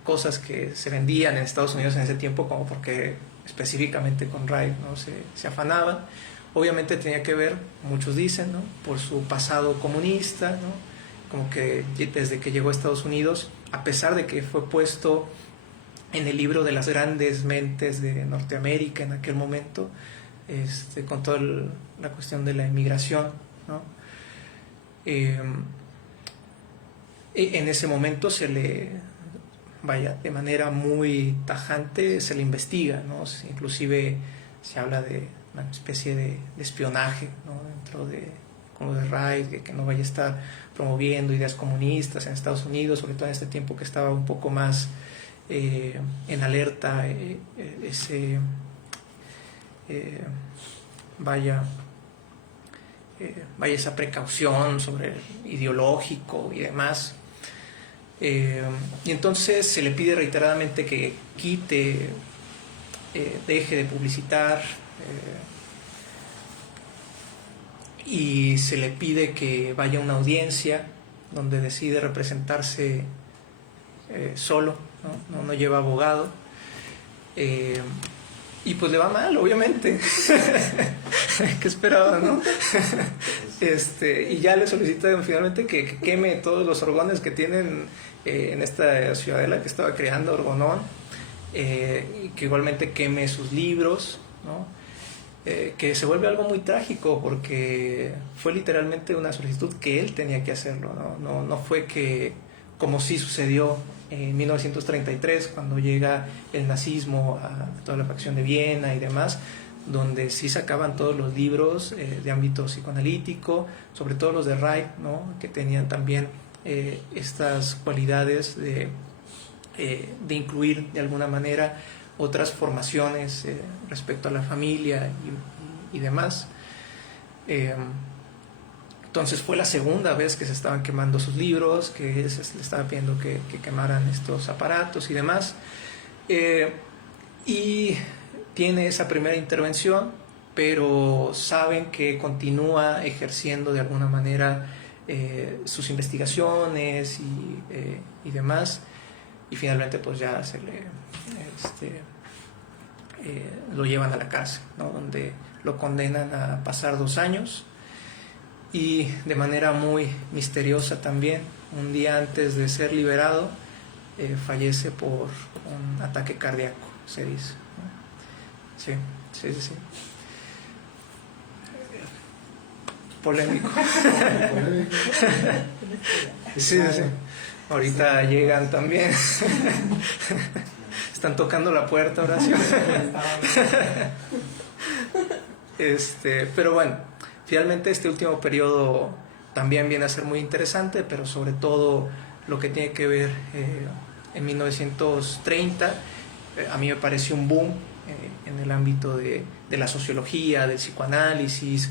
cosas que se vendían en Estados Unidos en ese tiempo, como porque específicamente con Reich, ¿no? se afanaban. Obviamente tenía que ver, muchos dicen, ¿no? Por su pasado comunista, ¿no? Como que desde que llegó a Estados Unidos, a pesar de que fue puesto en el libro de las grandes mentes de Norteamérica en aquel momento, con toda la cuestión de la inmigración, ¿no? En ese momento se le, de manera muy tajante se le investiga, ¿no? Inclusive se habla de una especie de espionaje, ¿no? Dentro de Reich, que no vaya a estar promoviendo ideas comunistas en Estados Unidos, sobre todo en este tiempo que estaba un poco más en alerta esa precaución sobre ideológico y demás. Y entonces se le pide reiteradamente que quite, deje de publicitar, y se le pide que vaya a una audiencia donde decide representarse solo, no lleva abogado, y pues le va mal, obviamente. ¿Qué esperaba, no? Y ya le solicita finalmente que queme todos los orgones que tienen en esta ciudadela que estaba creando, Orgonón, y que igualmente queme sus libros, ¿no? Que se vuelve algo muy trágico porque fue literalmente una solicitud que él tenía que hacerlo, ¿no? No fue que, como sí sucedió en 1933, cuando llega el nazismo a toda la facción de Viena y demás, donde sí sacaban todos los libros de ámbito psicoanalítico, sobre todo los de Reich, ¿no? Que tenían también estas cualidades de incluir de alguna manera otras formaciones respecto a la familia y demás. Entonces fue la segunda vez que se estaban quemando sus libros, que se le estaba pidiendo que quemaran estos aparatos y demás. Y tiene esa primera intervención, pero saben que continúa ejerciendo de alguna manera sus investigaciones y demás, y finalmente pues ya se le lo llevan a la cárcel, ¿no? Donde lo condenan a pasar 2 años, y de manera muy misteriosa también, un día antes de ser liberado, fallece por un ataque cardíaco, se dice, ¿no? Sí. Polémico. Sí. Ahorita llegan también. Están tocando la puerta, Horacio. Pero bueno, finalmente este último periodo también viene a ser muy interesante, pero sobre todo lo que tiene que ver en 1930, a mí me pareció un boom en el ámbito de la sociología, del psicoanálisis,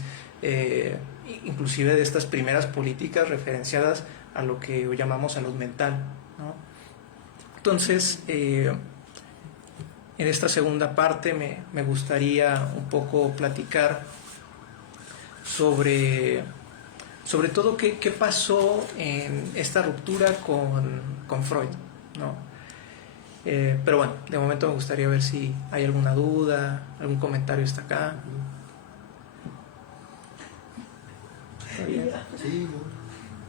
inclusive de estas primeras políticas referenciadas a lo que hoy llamamos salud mental, ¿no? Entonces, en esta segunda parte me gustaría un poco platicar sobre todo qué pasó en esta ruptura con Freud, ¿no? Pero bueno, de momento me gustaría ver si hay alguna duda, algún comentario hasta acá. Sí,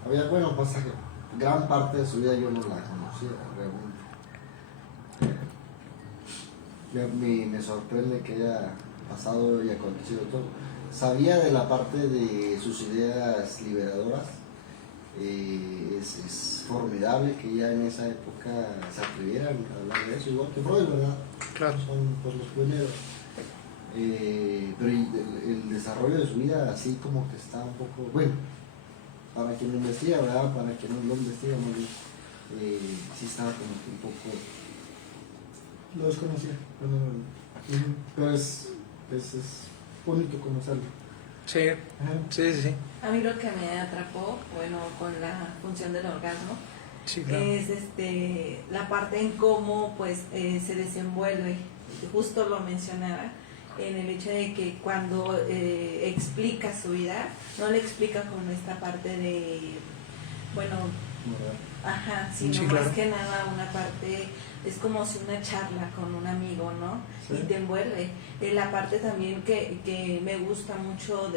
había, bueno, pasa que gran parte de su vida yo no la conocía realmente. Me sorprende que haya pasado y acontecido todo. Sabía de la parte de sus ideas liberadoras. Es formidable que ya en esa época se atrevieran a hablar de eso, igual que Freud, ¿verdad? Claro. Son pues los pioneros. Pero el desarrollo de su vida así como que está un poco, bueno, para quien lo investiga, ¿verdad? Para quien no lo investiga, muy bien, sí estaba como que un poco, lo desconocía, pero es bonito conocerlo. Sí. A mí lo que me atrapó, bueno, con la función del orgasmo, sí, claro, es la parte en cómo pues se desenvuelve. Justo lo mencionaba, en el hecho de que cuando explica su vida, no le explica con esta parte de, bueno, sino sí, claro, más que nada una parte, es como si una charla con un amigo, ¿no? Sí. Y te envuelve. La parte también que me gusta mucho,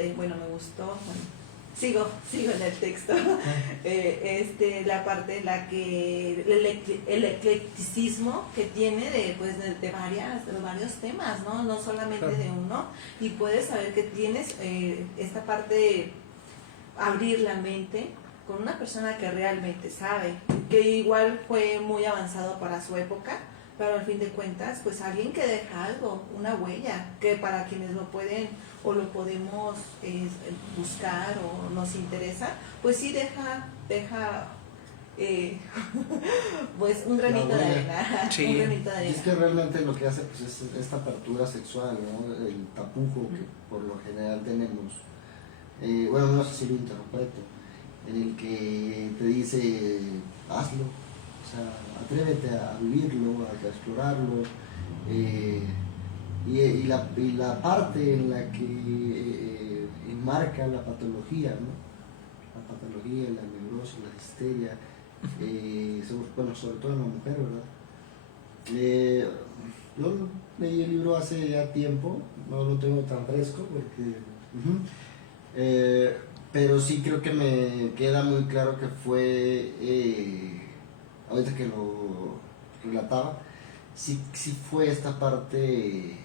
sigo en el texto, la parte en la que el eclecticismo que tiene de varios temas, no solamente claro, de uno, y puedes saber que tienes esta parte de abrir la mente con una persona que realmente sabe, que igual fue muy avanzado para su época, pero al fin de cuentas, pues alguien que deja algo, una huella, que para quienes lo pueden o lo podemos buscar o nos interesa, pues sí deja pues un granito de arena. Sí. Un granito de arena. Es que realmente lo que hace pues es esta apertura sexual, ¿no? El tapujo que por lo general tenemos, bueno, no sé si lo interpreto, en el que te dice hazlo, o sea, atrévete a vivirlo, a explorarlo, y la parte en la que enmarca la patología, ¿no? La patología, la neurosis, la histeria, sobre todo en la mujer, ¿verdad? Yo leí el libro hace ya tiempo, no lo tengo tan fresco porque... pero sí creo que me queda muy claro que fue, ahorita que lo relataba, sí fue esta parte,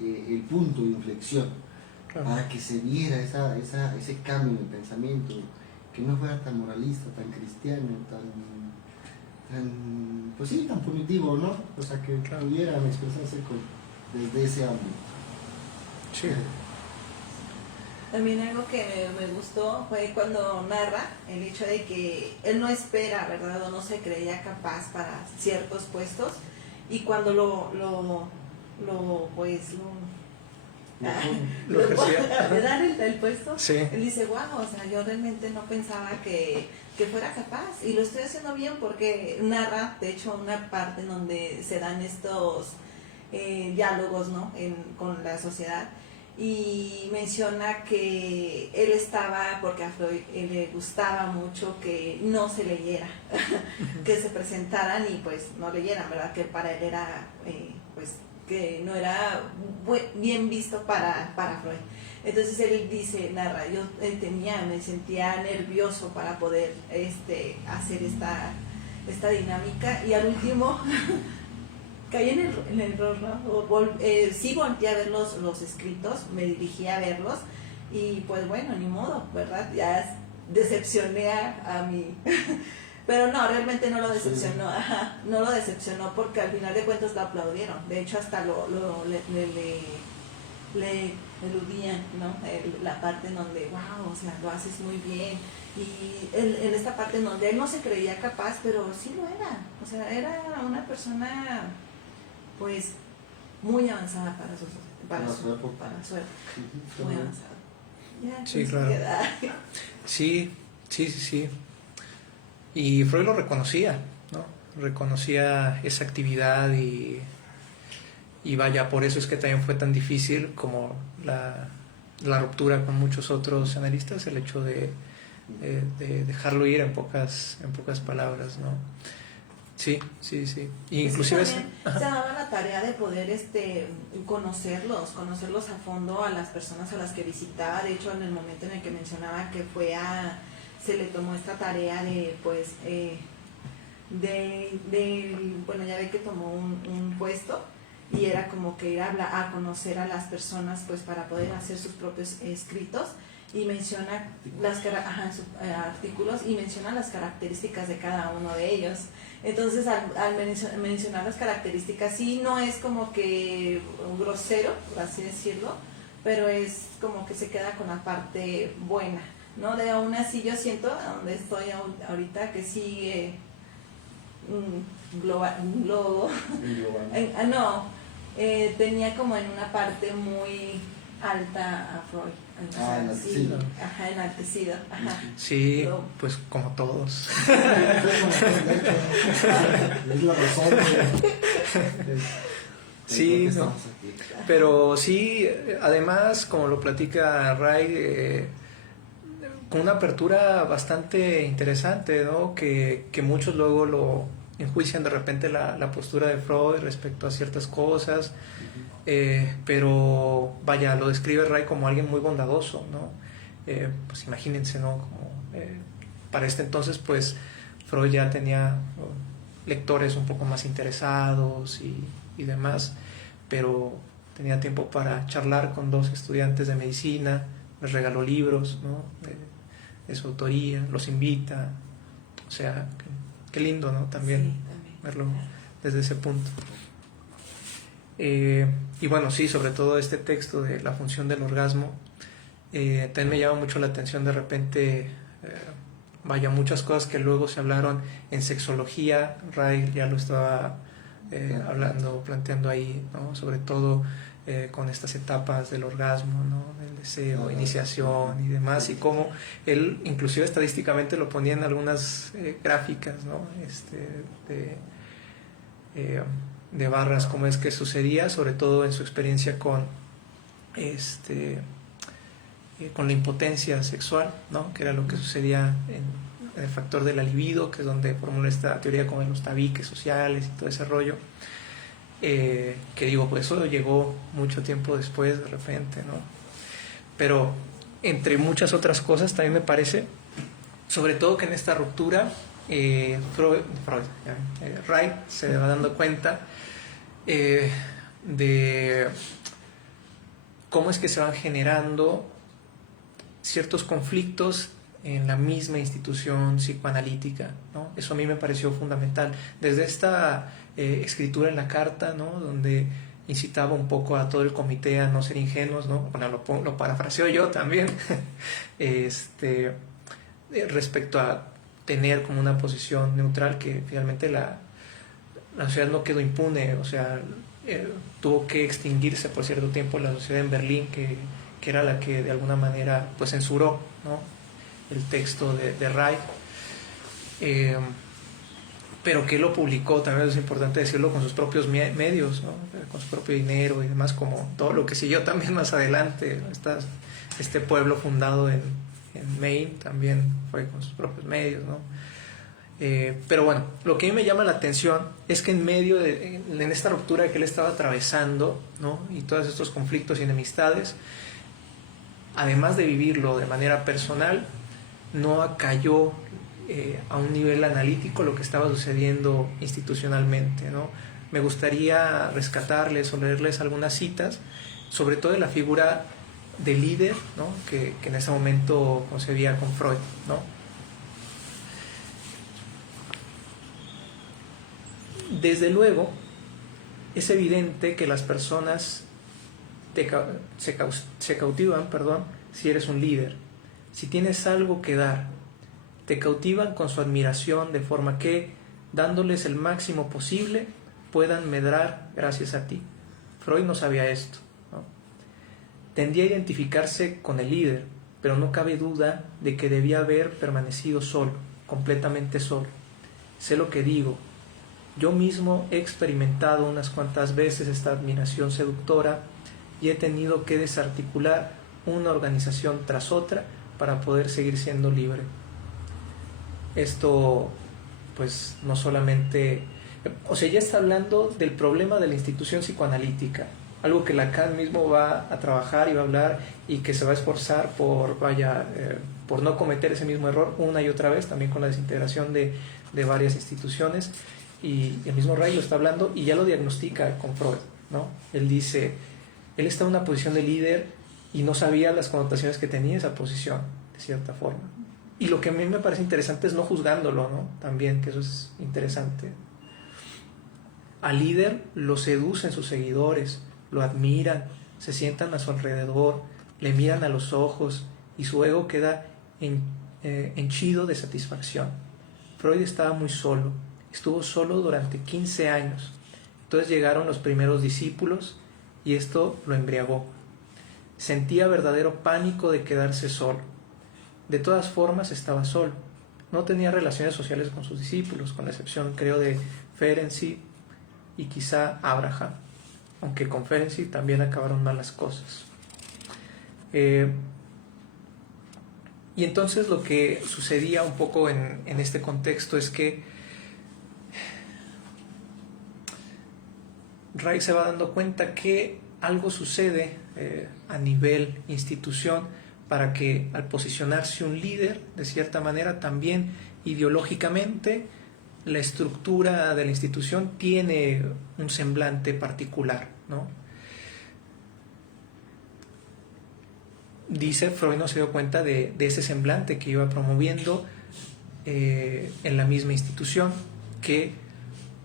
el punto de inflexión, claro, para que se viera ese cambio de pensamiento, que no fuera tan moralista, tan cristiano, pues sí, tan punitivo, ¿no? O sea, que claro, pudieran expresarse desde ese ámbito. Sí. También algo que me gustó fue cuando narra el hecho de que él no espera, ¿verdad? O no se creía capaz para ciertos puestos, y cuando le dan el puesto, sí, él dice, wow, o sea, yo realmente no pensaba que fuera capaz, y lo estoy haciendo bien, porque narra, de hecho, una parte en donde se dan estos diálogos, ¿no? Con la sociedad, y menciona que él estaba, porque a Freud le gustaba mucho que no se leyera, que se presentaran y pues no leyeran, ¿verdad? Que para él era, pues, que no era bien visto para Freud. Entonces él dice, narra, yo me sentía nervioso para poder hacer esta dinámica, y al último caí en el error, ¿no? Sí volteé a ver los escritos, me dirigí a verlos, y pues bueno, ni modo, ¿verdad? Ya decepcioné a mi... Pero no, realmente no lo decepcionó, ajá, no lo decepcionó, porque al final de cuentas lo aplaudieron. De hecho, hasta le eludían, ¿no? La parte en donde, wow, o sea, lo haces muy bien. Y en esta parte en donde él no se creía capaz, pero sí lo era. O sea, era una persona, pues, muy avanzada para su época. Muy avanzada. Ya, sí, claro. Sí. Y Freud lo reconocía, ¿no? Reconocía esa actividad y vaya, por eso es que también fue tan difícil como la ruptura con muchos otros analistas, el hecho de dejarlo ir en pocas palabras, ¿no? Sí. Y inclusive se daba la tarea de poder conocerlos a fondo, a las personas a las que visitaba. De hecho, en el momento en el que mencionaba que se le tomó esta tarea de, pues, bueno, ya ve que tomó un puesto, y era como que ir a conocer a las personas, pues, para poder hacer sus propios escritos, y menciona en sus artículos, y menciona las características de cada uno de ellos. Entonces, al mencionar las características, sí, no es como que grosero, por así decirlo, pero es como que se queda con la parte buena, ¿no? De aún así yo siento, donde estoy ahorita, que sigue tenía como en una parte muy alta a Freud. Enaltecido. Enaltecido. Sí, pues como todos. Es la razón. Sí, no. Pero sí, además, como lo platica Ray, con una apertura bastante interesante, ¿no? Que muchos luego lo enjuician de repente la postura de Freud respecto a ciertas cosas, pero vaya, lo describe Ray como alguien muy bondadoso, ¿no? Pues imagínense, ¿no? Como, para este entonces, pues Freud ya tenía lectores un poco más interesados y demás, pero tenía tiempo para charlar con 2 estudiantes de medicina, les regaló libros, ¿no? de su autoría, los invita, o sea, qué lindo, ¿no? También verlo desde ese punto. Y bueno, sí, sobre todo este texto de la función del orgasmo, también me llama mucho la atención de repente, vaya, muchas cosas que luego se hablaron en sexología. Ray ya lo estaba planteando ahí, ¿no? Sobre todo con estas etapas del orgasmo, ¿no? Del deseo, iniciación y demás, y cómo él inclusive estadísticamente lo ponía en algunas gráficas, ¿no? De barras, cómo es que sucedía, sobre todo en su experiencia con la impotencia sexual, ¿no? Que era lo que sucedía en el factor de la libido, que es donde formula esta teoría como de los tabiques sociales y todo ese rollo. Que digo, pues eso llegó mucho tiempo después de repente, ¿no? Pero entre muchas otras cosas también me parece, sobre todo que en esta ruptura Ray se va dando cuenta de cómo es que se van generando ciertos conflictos en la misma institución psicoanalítica, ¿no? Eso a mí me pareció fundamental. Desde esta escritura en la carta, ¿no? Donde incitaba un poco a todo el comité a no ser ingenuos, ¿no? Bueno, lo parafraseo yo también, respecto a tener como una posición neutral, que finalmente la sociedad no quedó impune, o sea, tuvo que extinguirse por cierto tiempo la sociedad en Berlín, que era la que de alguna manera pues censuró, ¿no? El texto de Ray. pero que lo publicó, también es importante decirlo, con sus propios medios, ¿no? Con su propio dinero y demás, como todo lo que siguió también más adelante. Este pueblo fundado en Maine también fue con sus propios medios, ¿no? Pero bueno, lo que a mí me llama la atención es que en esta ruptura que él estaba atravesando, ¿no? Y todos estos conflictos y enemistades, además de vivirlo de manera personal, no acalló a un nivel analítico lo que estaba sucediendo institucionalmente, ¿no? Me gustaría rescatarles o leerles algunas citas, sobre todo de la figura del líder, ¿no? que en ese momento concebía con Freud, ¿no? Desde luego, es evidente que las personas se cautivan, si eres un líder, si tienes algo que dar, te cautivan con su admiración, de forma que, dándoles el máximo posible, puedan medrar gracias a ti. Freud no sabía esto, ¿no? Tendía a identificarse con el líder, pero no cabe duda de que debía haber permanecido solo, completamente solo. Sé lo que digo. Yo mismo he experimentado unas cuantas veces esta admiración seductora y he tenido que desarticular una organización tras otra para poder seguir siendo libre. Esto, pues, no solamente... O sea, ya está hablando del problema de la institución psicoanalítica, algo que Lacan mismo va a trabajar y va a hablar y que se va a esforzar por no cometer ese mismo error una y otra vez, también con la desintegración de varias instituciones. Y el mismo Ray lo está hablando y ya lo diagnostica con Freud, ¿no? Él dice, él está en una posición de líder y no sabía las connotaciones que tenía esa posición, de cierta forma. Y lo que a mí me parece interesante es no juzgándolo, ¿no? También, que eso es interesante. Al líder lo seducen sus seguidores, lo admiran, se sientan a su alrededor, le miran a los ojos y su ego queda henchido de satisfacción. Freud estaba muy solo. Estuvo solo durante 15 años. Entonces llegaron los primeros discípulos y esto lo embriagó. Sentía verdadero pánico de quedarse solo. De todas formas estaba solo. No tenía relaciones sociales con sus discípulos, con la excepción, creo, de Ferenczi y quizá Abraham. Aunque con Ferenczi también acabaron mal las cosas. Y entonces lo que sucedía un poco en este contexto es que Ray se va dando cuenta que algo sucede a nivel institución para que al posicionarse un líder, de cierta manera, también ideológicamente la estructura de la institución tiene un semblante particular, ¿no? Dice, Freud no se dio cuenta de ese semblante que iba promoviendo en la misma institución, que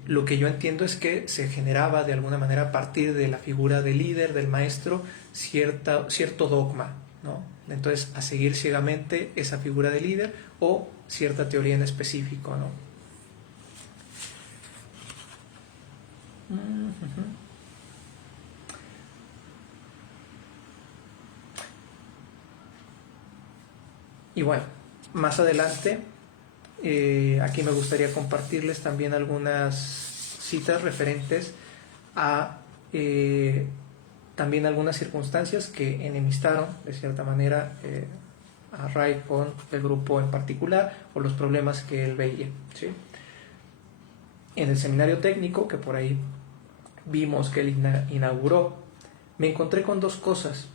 lo que yo entiendo es que se generaba de alguna manera a partir de la figura del líder, del maestro, cierto dogma, ¿no? Entonces, a seguir ciegamente esa figura de líder o cierta teoría en específico, ¿no? Y bueno, más adelante, aquí me gustaría compartirles también algunas citas referentes a también algunas circunstancias que enemistaron de cierta manera a Ray con el grupo en particular o los problemas que él veía, ¿sí? En el seminario técnico, que por ahí vimos que él inauguró, me encontré con dos cosas.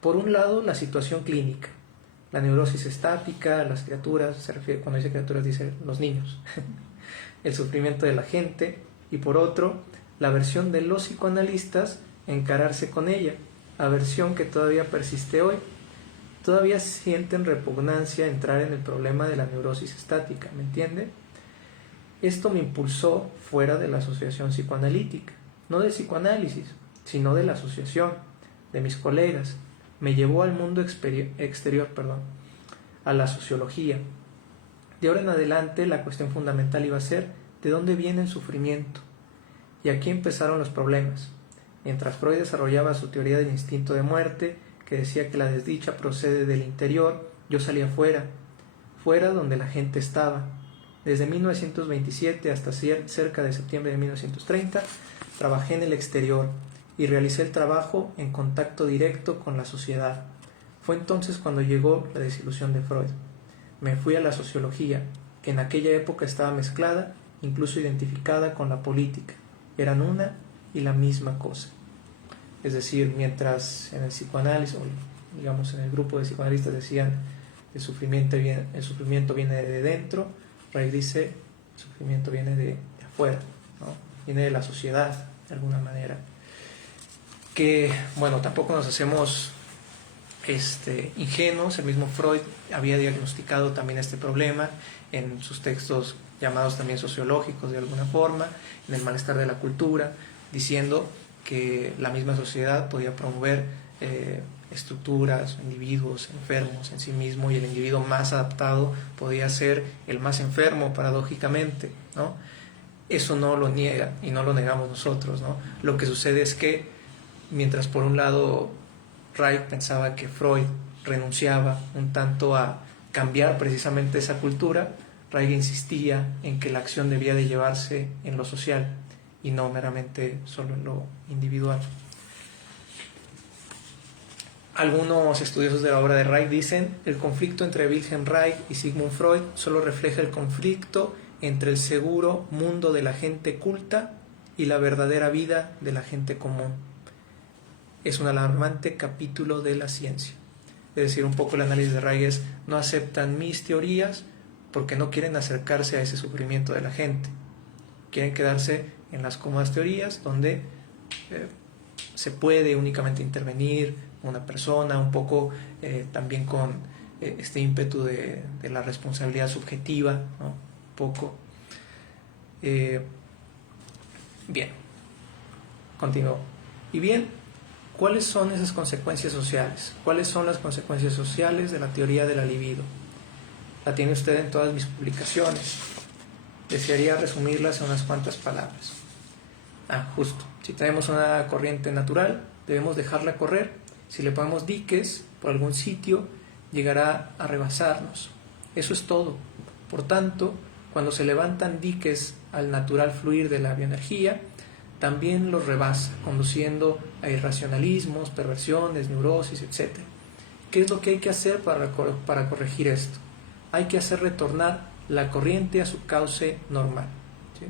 Por un lado, la situación clínica, la neurosis estática, las criaturas, se refiere, cuando dice criaturas dice los niños, el sufrimiento de la gente, y por otro, la aversión de los psicoanalistas a encararse con ella, aversión que todavía persiste hoy. Todavía sienten repugnancia a entrar en el problema de la neurosis estática, ¿me entiende? Esto me impulsó fuera de la asociación psicoanalítica, no del psicoanálisis, sino de la asociación, de mis colegas. Me llevó al mundo exterior, a la sociología. De ahora en adelante la cuestión fundamental iba a ser de dónde viene el sufrimiento. Y aquí empezaron los problemas. Mientras Freud desarrollaba su teoría del instinto de muerte, que decía que la desdicha procede del interior, yo salía fuera donde la gente estaba. Desde 1927 hasta cerca de septiembre de 1930, trabajé en el exterior y realicé el trabajo en contacto directo con la sociedad. Fue entonces cuando llegó la desilusión de Freud. Me fui a la sociología, que en aquella época estaba mezclada, incluso identificada con la política. Eran una y la misma cosa. Es decir, mientras en el psicoanálisis, o digamos en el grupo de psicoanalistas decían el sufrimiento viene de dentro, Reich dice el sufrimiento viene de afuera, ¿no? Viene de la sociedad, de alguna manera. Que, bueno, tampoco nos hacemos ingenuos. El mismo Freud había diagnosticado también este problema en sus textos llamados también sociológicos de alguna forma, en el malestar de la cultura, diciendo que la misma sociedad podía promover estructuras, individuos enfermos en sí mismo, y el individuo más adaptado podía ser el más enfermo, paradójicamente, ¿no? Eso no lo niega y no lo negamos nosotros, ¿no? Lo que sucede es que mientras por un lado Reich pensaba que Freud renunciaba un tanto a cambiar precisamente esa cultura, Reich insistía en que la acción debía de llevarse en lo social y no meramente solo en lo individual. Algunos estudiosos de la obra de Reich dicen: el conflicto entre Wilhelm Reich y Sigmund Freud solo refleja el conflicto entre el seguro mundo de la gente culta y la verdadera vida de la gente común. Es un alarmante capítulo de la ciencia. Es decir, un poco el análisis de Reich es: no aceptan mis teorías porque no quieren acercarse a ese sufrimiento de la gente. Quieren quedarse en las cómodas teorías donde se puede únicamente intervenir una persona, un poco también con este ímpetu de la responsabilidad subjetiva, ¿no? Un poco. Bien, continúo. Y bien, ¿cuáles son esas consecuencias sociales? ¿Cuáles son las consecuencias sociales de la teoría de la libido? La tiene usted en todas mis publicaciones. Desearía resumirlas en unas cuantas palabras. Justo. Si tenemos una corriente natural, debemos dejarla correr. Si le ponemos diques por algún sitio, llegará a rebasarnos. Eso es todo. Por tanto, cuando se levantan diques al natural fluir de la bioenergía, también los rebasa, conduciendo a irracionalismos, perversiones, neurosis, etc. ¿Qué es lo que hay que hacer para corregir esto? Hay que hacer retornar la corriente a su cauce normal. ¿Sí?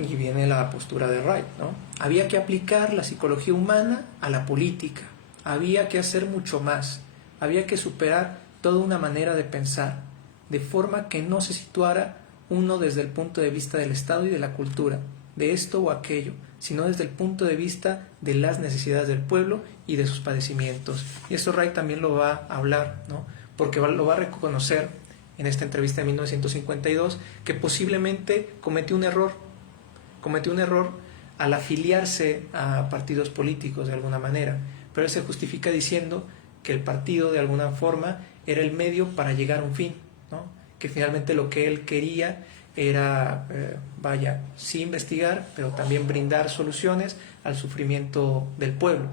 Y viene la postura de Reich, ¿no? Había que aplicar la psicología humana a la política. Había que hacer mucho más. Había que superar toda una manera de pensar, de forma que no se situara uno desde el punto de vista del Estado y de la cultura, de esto o aquello, sino desde el punto de vista de las necesidades del pueblo y de sus padecimientos. Y esto Reich también lo va a hablar, ¿no? Porque lo va a reconocer en esta entrevista de 1952, que posiblemente cometió un error al afiliarse a partidos políticos de alguna manera, pero él se justifica diciendo que el partido de alguna forma era el medio para llegar a un fin, ¿no? Que finalmente lo que él quería era, sí investigar, pero también brindar soluciones al sufrimiento del pueblo,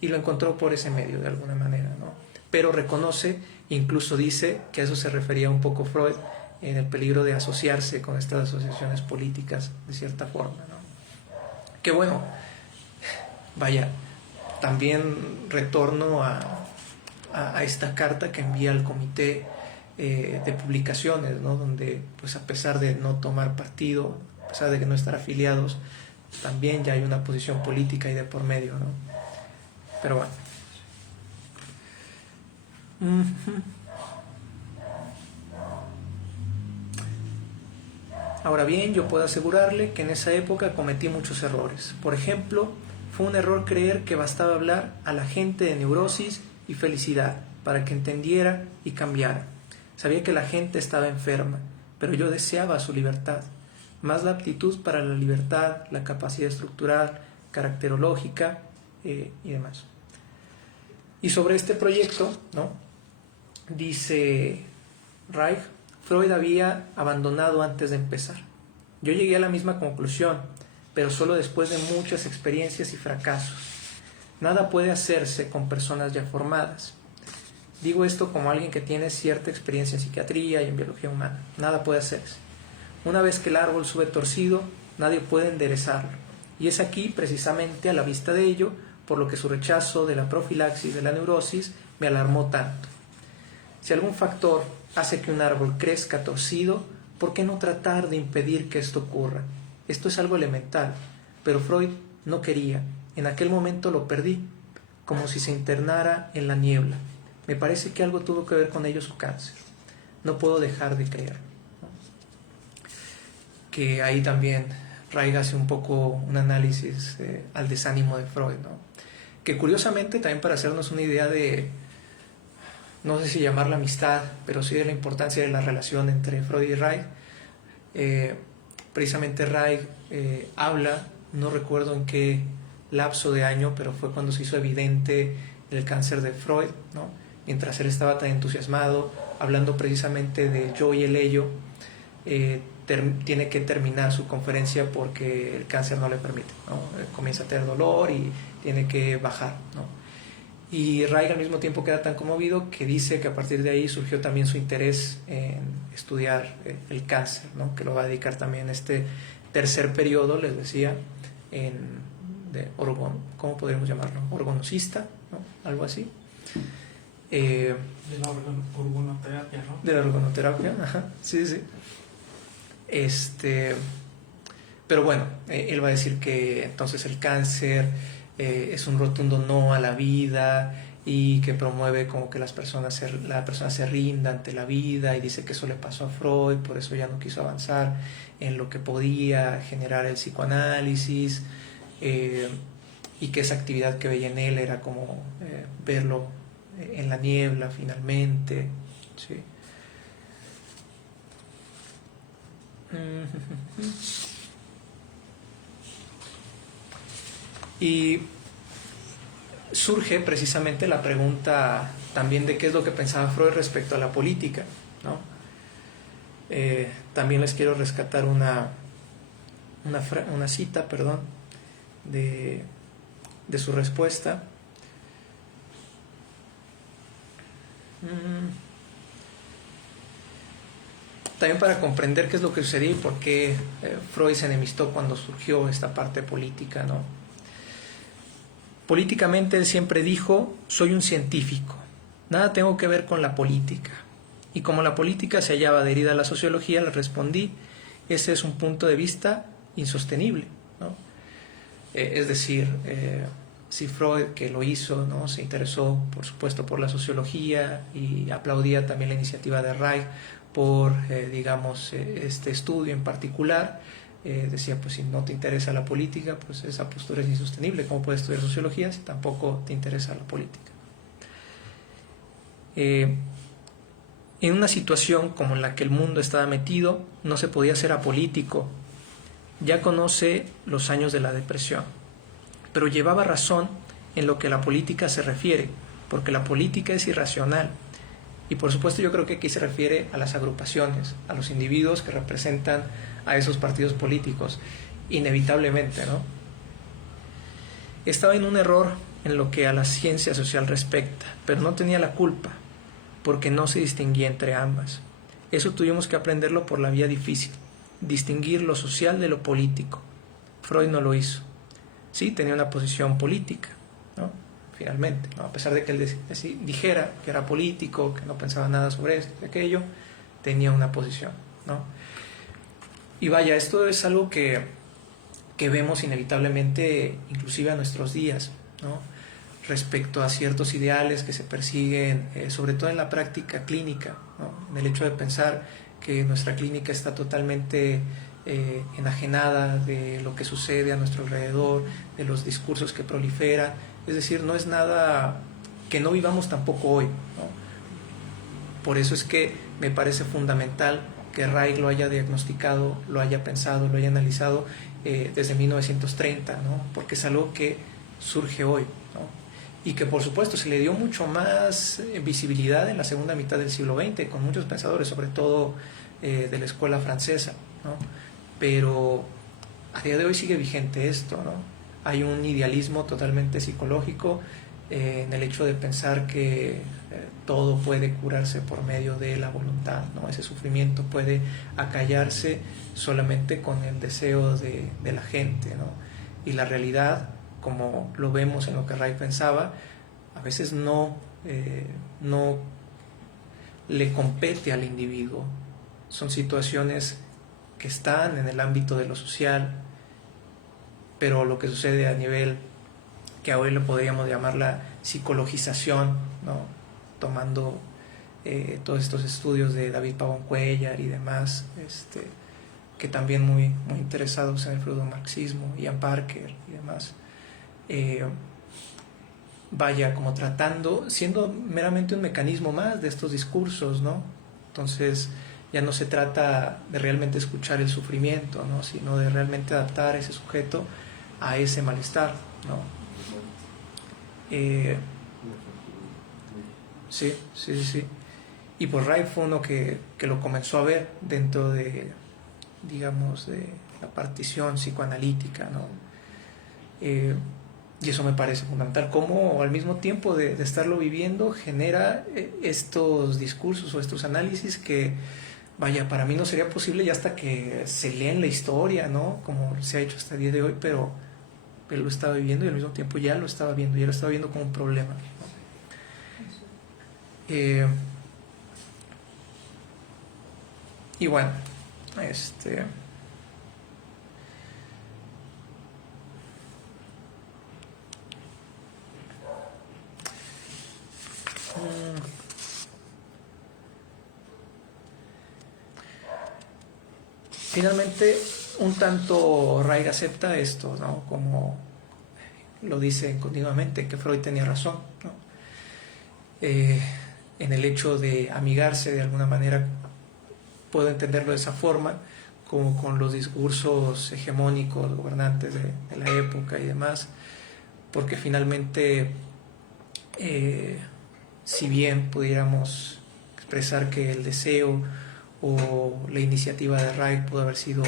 y lo encontró por ese medio de alguna manera, ¿no? Pero reconoce, incluso dice que a eso se refería un poco Freud en el peligro de asociarse con estas asociaciones políticas de cierta forma, ¿no? Que bueno, también retorno a esta carta que envía al comité de publicaciones, ¿no? Donde, pues, a pesar de no tomar partido, a pesar de que no estar afiliados, también ya hay una posición política ahí de por medio, ¿no? Pero bueno. Ahora bien, yo puedo asegurarle que en esa época cometí muchos errores. Por ejemplo, fue un error creer que bastaba hablar a la gente de neurosis y felicidad para que entendiera y cambiara. Sabía que la gente estaba enferma, pero yo deseaba su libertad. Más la aptitud para la libertad, la capacidad estructural, caracterológica y demás. Y sobre este proyecto, ¿no? Dice Reich: Freud había abandonado antes de empezar. Yo llegué a la misma conclusión, pero solo después de muchas experiencias y fracasos. Nada puede hacerse con personas ya formadas. Digo esto como alguien que tiene cierta experiencia en psiquiatría y en biología humana. Nada puede hacerse. Una vez que el árbol sube torcido, nadie puede enderezarlo. Y es aquí, precisamente a la vista de ello, por lo que su rechazo de la profilaxis de la neurosis me alarmó tanto. Si algún factor hace que un árbol crezca torcido, ¿por qué no tratar de impedir que esto ocurra? Esto es algo elemental, pero Freud no quería. En aquel momento lo perdí, como si se internara en la niebla. Me parece que algo tuvo que ver con ello su cáncer. No puedo dejar de creer, ¿no? Que ahí también Reich hace un poco un análisis al desánimo de Freud, ¿no? Que curiosamente también para hacernos una idea de, no sé si llamarla amistad, pero sí de la importancia de la relación entre Freud y Reich. Precisamente Reich habla, no recuerdo en qué lapso de año, pero fue cuando se hizo evidente el cáncer de Freud, ¿no? Mientras él estaba tan entusiasmado, hablando precisamente del yo y el ello, tiene que terminar su conferencia porque el cáncer no le permite, ¿no? Comienza a tener dolor y tiene que bajar, ¿no? Y Reich al mismo tiempo queda tan conmovido que dice que a partir de ahí surgió también su interés en estudiar el cáncer, ¿no? Que lo va a dedicar también este tercer periodo, les decía, de ¿cómo podríamos llamarlo? Orgonocista, ¿no? Algo así. De la organoterapia, ¿no? De la organoterapia, ajá, sí. Pero bueno, él va a decir que entonces el cáncer es un rotundo no a la vida y que promueve como que la persona se rinda ante la vida, y dice que eso le pasó a Freud, por eso ya no quiso avanzar en lo que podía generar el psicoanálisis, y que esa actividad que veía en él era como verlo en la niebla finalmente, ¿sí? Y surge precisamente la pregunta también de qué es lo que pensaba Freud respecto a la política, ¿no? También les quiero rescatar una cita, de su respuesta. También para comprender qué es lo que sucedía y por qué Freud se enemistó cuando surgió esta parte política, ¿no? Políticamente él siempre dijo: soy un científico, nada tengo que ver con la política. Y como la política se hallaba adherida a la sociología, le respondí: ese es un punto de vista insostenible, ¿no? Es decir, si Freud, que lo hizo, ¿no?, se interesó, por supuesto, por la sociología y aplaudía también la iniciativa de Reich por, este estudio en particular, decía, pues si no te interesa la política, pues esa postura es insostenible. ¿Cómo puedes estudiar sociología si tampoco te interesa la política? En una situación como en la que el mundo estaba metido, no se podía ser apolítico. Ya conoce los años de la depresión, pero llevaba razón en lo que a la política se refiere, porque la política es irracional. Y por supuesto yo creo que aquí se refiere a las agrupaciones, a los individuos que representan a esos partidos políticos, inevitablemente, ¿no? Estaba en un error en lo que a la ciencia social respecta, pero no tenía la culpa, porque no se distinguía entre ambas. Eso tuvimos que aprenderlo por la vía difícil, distinguir lo social de lo político. Freud no lo hizo. Sí, tenía una posición política, ¿no? Finalmente, ¿no? A pesar de que él dijera que era político, que no pensaba nada sobre esto y aquello, tenía una posición, ¿no? Y vaya, esto es algo que vemos inevitablemente inclusive a nuestros días, ¿no?, respecto a ciertos ideales que se persiguen, sobre todo en la práctica clínica, ¿no?, en el hecho de pensar que nuestra clínica está totalmente enajenada de lo que sucede a nuestro alrededor, de los discursos que proliferan. Es decir, no es nada que no vivamos tampoco hoy, ¿no? Por eso es que me parece fundamental que Reich lo haya diagnosticado, lo haya pensado, lo haya analizado desde 1930, ¿no? Porque es algo que surge hoy, ¿no? Y que por supuesto se le dio mucho más visibilidad en la segunda mitad del siglo XX, con muchos pensadores, sobre todo de la escuela francesa, ¿no? Pero a día de hoy sigue vigente esto, ¿no? hay un idealismo totalmente psicológico en el hecho de pensar que todo puede curarse por medio de la voluntad, ¿no? Ese sufrimiento puede acallarse solamente con el deseo de la gente, ¿no? Y la realidad, como lo vemos en lo que Ray pensaba, a veces no le compete al individuo. Son situaciones que están en el ámbito de lo social, pero lo que sucede a nivel que hoy lo podríamos llamar la psicologización, ¿no? Tomando todos estos estudios de David Pavón Cuéllar y demás, que también muy interesados en el freudomarxismo, Ian Parker y demás, vaya como tratando, siendo meramente un mecanismo más de estos discursos, ¿no? Entonces ya no se trata de realmente escuchar el sufrimiento, ¿no? Sino de realmente adaptar a ese sujeto a ese malestar, ¿no? Sí. Y pues Ray fue uno que lo comenzó a ver dentro de, digamos, de la partición psicoanalítica, ¿no? Y eso me parece fundamental, cómo al mismo tiempo de estarlo viviendo genera estos discursos o estos análisis que, vaya, para mí no sería posible ya hasta que se leen la historia, ¿no? Como se ha hecho hasta el día de hoy, pero él lo estaba viviendo y al mismo tiempo ya lo estaba viendo como un problema, ¿no? Y bueno, finalmente un tanto Ray acepta esto, ¿no? Como lo dice continuamente, que Freud tenía razón, ¿no? En el hecho de amigarse de alguna manera, puedo entenderlo de esa forma, como con los discursos hegemónicos, gobernantes de la época y demás, porque finalmente, si bien pudiéramos expresar que el deseo o la iniciativa de Ray pudo haber sido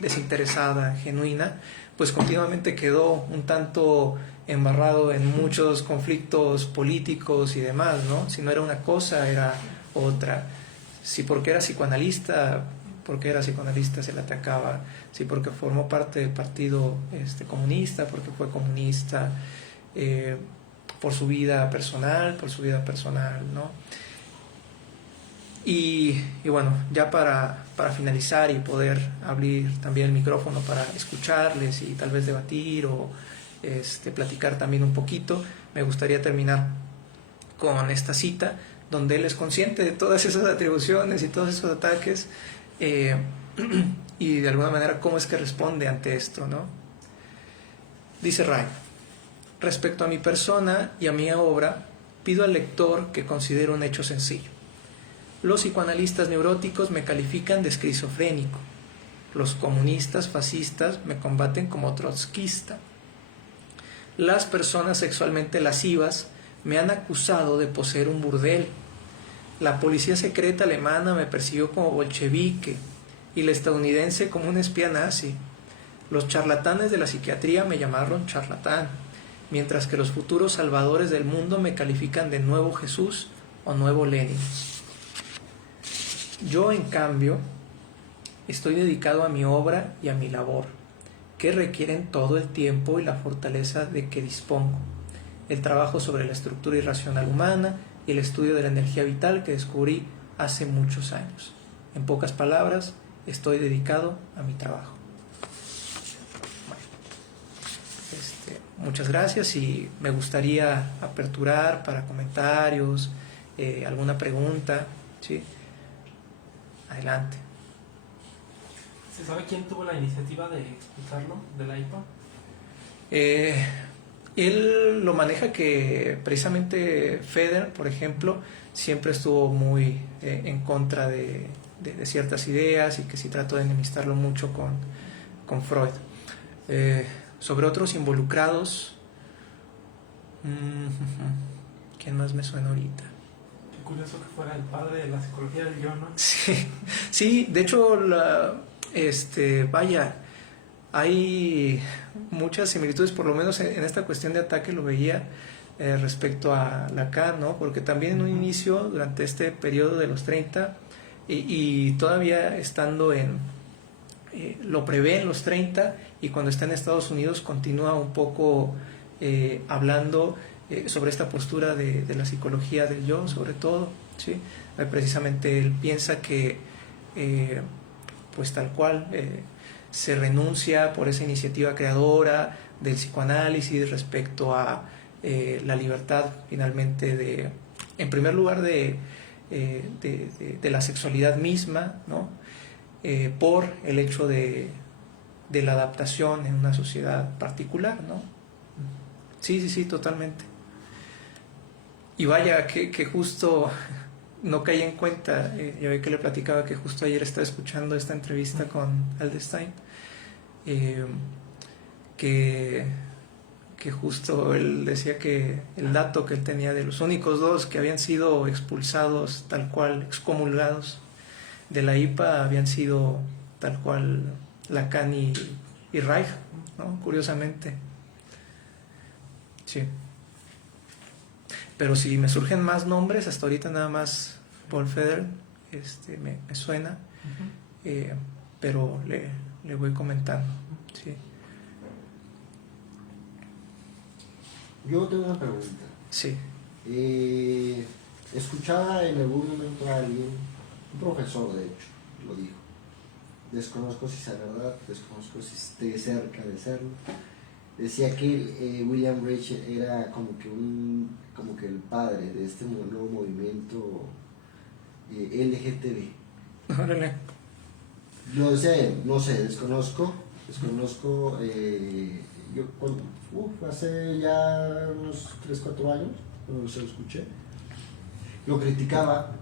desinteresada, genuina, pues continuamente quedó un tanto embarrado en muchos conflictos políticos y demás, ¿no? Si no era una cosa, era otra. Si porque era psicoanalista se le atacaba. Si porque formó parte del partido comunista, porque fue comunista, por su vida personal, ¿no? Y bueno, ya para finalizar y poder abrir también el micrófono para escucharles y tal vez debatir o platicar también un poquito, me gustaría terminar con esta cita donde él es consciente de todas esas atribuciones y todos esos ataques, y de alguna manera cómo es que responde ante esto, ¿no? Dice Ray: respecto a mi persona y a mi obra, pido al lector que considere un hecho sencillo. Los psicoanalistas neuróticos me califican de esquizofrénico. Los comunistas fascistas me combaten como trotskista. Las personas sexualmente lascivas me han acusado de poseer un burdel. La policía secreta alemana me persiguió como bolchevique y la estadounidense como un espía nazi. Los charlatanes de la psiquiatría me llamaron charlatán, mientras que los futuros salvadores del mundo me califican de nuevo Jesús o nuevo Lenin. Yo, en cambio, estoy dedicado a mi obra y a mi labor, que requieren todo el tiempo y la fortaleza de que dispongo, el trabajo sobre la estructura irracional humana y el estudio de la energía vital que descubrí hace muchos años. En pocas palabras, estoy dedicado a mi trabajo. Bueno, muchas gracias y me gustaría aperturar para comentarios, alguna pregunta, ¿sí? Adelante. ¿Se sabe quién tuvo la iniciativa de expulsarlo de la IPA? Él lo maneja que precisamente Feder, por ejemplo, siempre estuvo muy en contra de ciertas ideas y que sí trató de enemistarlo mucho con Freud. Sobre otros involucrados, ¿quién más me suena ahorita? Curioso que fuera el padre de la psicología del yo, ¿no? Sí, de hecho, vaya, hay muchas similitudes, por lo menos en esta cuestión de ataque lo veía respecto a Lacan, ¿no? Porque también en un inicio, durante este periodo de los 30, y todavía estando lo prevé en los 30, y cuando está en Estados Unidos continúa un poco hablando sobre esta postura de la psicología del yo, sobre todo, ¿sí? Precisamente él piensa que pues tal cual se renuncia por esa iniciativa creadora del psicoanálisis respecto a la libertad finalmente en primer lugar de la sexualidad misma, ¿no? Por el hecho de la adaptación en una sociedad particular, ¿no? Sí, totalmente. Y vaya, que justo no caí en cuenta, ya ve que le platicaba que justo ayer estaba escuchando esta entrevista con Aldestein, que justo él decía que el dato que él tenía de los únicos dos que habían sido expulsados, tal cual, excomulgados de la IPA, habían sido tal cual Lacan y Reich, ¿no? Curiosamente. Sí. Pero si me surgen más nombres, hasta ahorita nada más Paul Federer me suena, pero le voy comentando. Sí. Yo tengo una pregunta. Sí. Escuchaba en algún momento a alguien, un profesor de hecho, lo dijo. Desconozco si es verdad, desconozco si esté cerca de serlo. Decía que William Reich era como que el padre de este nuevo movimiento LGTB. Órale. Lo decía él, no sé, desconozco. Yo hace ya unos 3-4 años, cuando se lo escuché, lo criticaba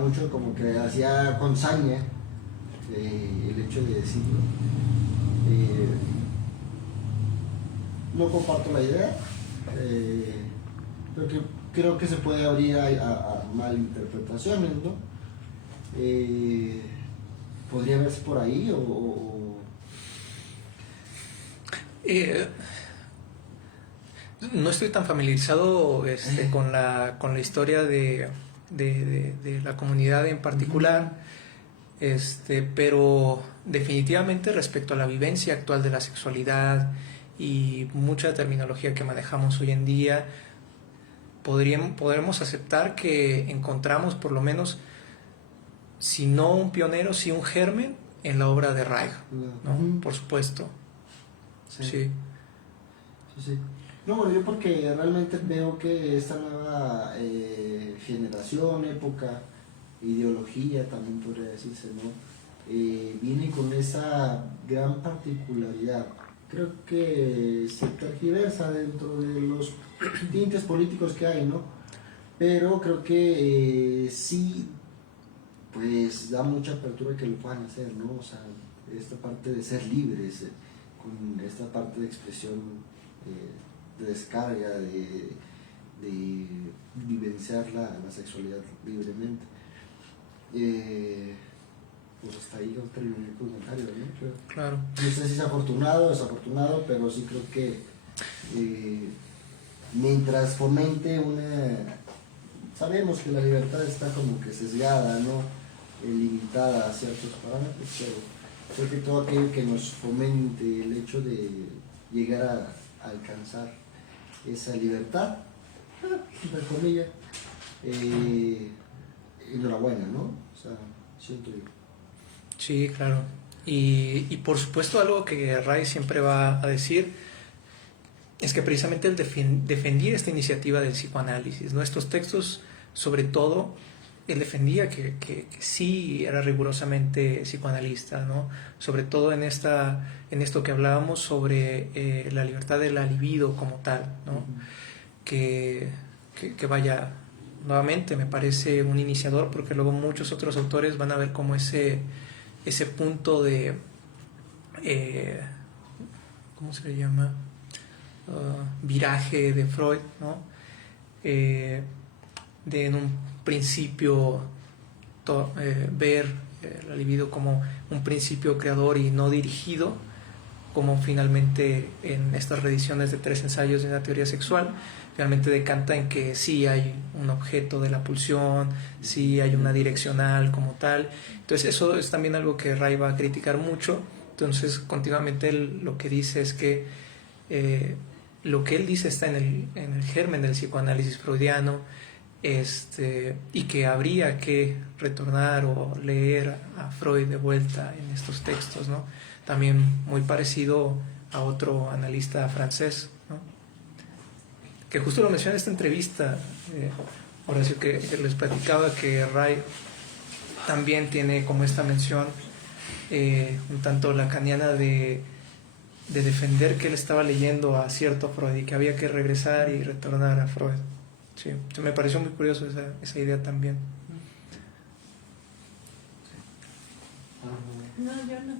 mucho, como que hacía con saña el hecho de decirlo. No comparto la idea, creo que se puede abrir a malinterpretaciones, ¿no? ¿Podría verse por ahí o...? No estoy tan familiarizado con la historia de la comunidad en particular, pero definitivamente respecto a la vivencia actual de la sexualidad y mucha terminología que manejamos hoy en día, podremos aceptar que encontramos por lo menos, si no un pionero, sí un germen en la obra de Reich, ¿no? Por supuesto. Sí. No, bueno, yo porque realmente veo que esta nueva generación, época, ideología también podría decirse, ¿no? Viene con esa gran particularidad. Creo que se tergiversa dentro de los tintes políticos que hay, ¿no? Pero creo que sí, pues da mucha apertura que lo puedan hacer, ¿no? O sea, esta parte de ser libres, con esta parte de expresión, de descarga, de vivenciar la sexualidad libremente. Pues hasta ahí yo terminé el comentario, ¿no? Claro. No sé si es afortunado o desafortunado, pero sí creo que mientras fomente sabemos que la libertad está como que sesgada, ¿no? Limitada a ciertos parámetros, pero creo que todo aquello que nos fomente el hecho de llegar a alcanzar esa libertad, entre comillas, enhorabuena, ¿no? O sea, siento yo. Sí, claro. Y por supuesto algo que Ray siempre va a decir es que precisamente él defendía esta iniciativa del psicoanálisis, ¿no? Estos textos, sobre todo, él defendía que sí era rigurosamente psicoanalista, ¿no? Sobre todo en esto que hablábamos sobre la libertad de la libido como tal, ¿no? Uh-huh. Que vaya, nuevamente me parece un iniciador, porque luego muchos otros autores van a ver como ese punto de ¿cómo se le llama? Viraje de Freud, ¿no? De en un principio ver la libido como un principio creador y no dirigido, como finalmente en estas reediciones de 3 ensayos de una teoría sexual, finalmente decanta en que sí hay un objeto de la pulsión, sí hay una direccional como tal. Entonces eso es también algo que Ray va a criticar mucho. Entonces continuamente él lo que dice es que lo que él dice está en el germen del psicoanálisis freudiano, y que habría que retornar o leer a Freud de vuelta en estos textos, ¿no? También muy parecido a otro analista francés, ¿no? Que justo lo menciona en esta entrevista, Horacio, que les platicaba que Ray también tiene como esta mención un tanto lacaniana de defender que él estaba leyendo a cierto Freud y que había que regresar y retornar a Freud. Sí, me pareció muy curioso esa idea también. No, yo no.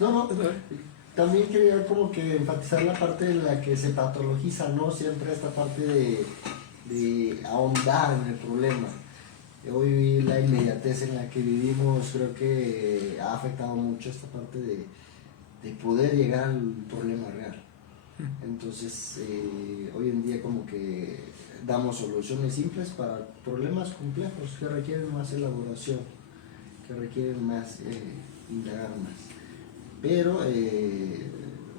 No, también quería como que enfatizar la parte en la que se patologiza, ¿no? Siempre esta parte de ahondar en el problema. Hoy la inmediatez en la que vivimos creo que ha afectado mucho esta parte de poder llegar al problema real. Entonces, hoy en día como que damos soluciones simples para problemas complejos que requieren más elaboración, que requieren más indagar más. Pero,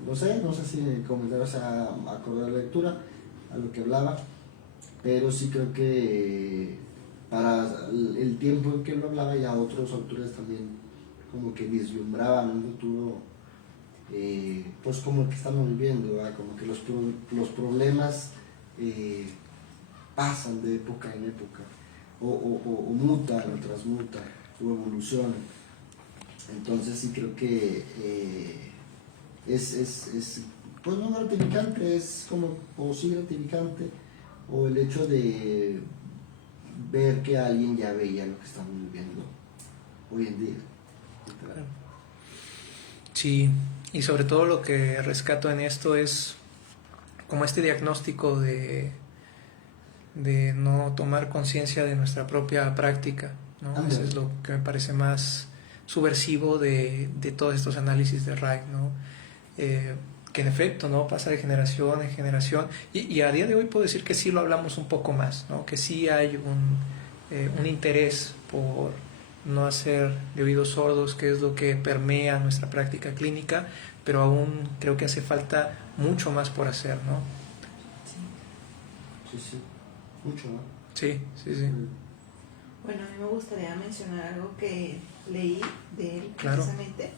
no sé si comentabas acorde a la lectura, a lo que hablaba, pero sí creo que para el tiempo en que lo hablaba ya otros autores también como que vislumbraban un futuro pues como el que estamos viviendo, ¿verdad? Como que los problemas pasan de época en época o mutan o transmutan o evolucionan. Entonces sí creo que es pues no gratificante, es como o sí gratificante, o el hecho de ver que alguien ya veía lo que estamos viviendo hoy en día. Sí, y sobre todo lo que rescato en esto es como este diagnóstico de no tomar conciencia de nuestra propia práctica, ¿no? Eso es lo que me parece más subversivo de todos estos análisis de Reich, ¿no? Que en efecto, ¿no? Pasa de generación en generación, y a día de hoy puedo decir que sí lo hablamos un poco más, ¿no? Que sí hay un interés por no hacer de oídos sordos, que es lo que permea nuestra práctica clínica, pero aún creo que hace falta mucho más por hacer, ¿no? Sí, mucho, ¿no? Sí. Bueno, a mí me gustaría mencionar algo que leí de él, claro, precisamente,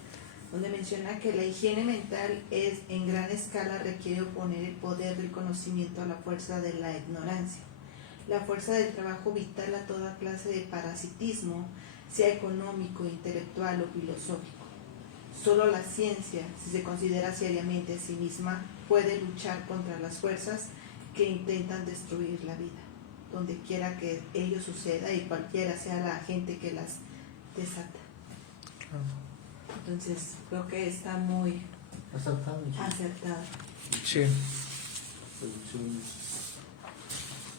donde menciona que la higiene mental en gran escala requiere oponer el poder del conocimiento a la fuerza de la ignorancia, la fuerza del trabajo vital a toda clase de parasitismo, sea económico, intelectual o filosófico. Solo la ciencia, si se considera seriamente a sí misma, puede luchar contra las fuerzas que intentan destruir la vida, donde quiera que ello suceda y cualquiera sea la gente que las desata. Entonces creo que está muy acertado. Sí.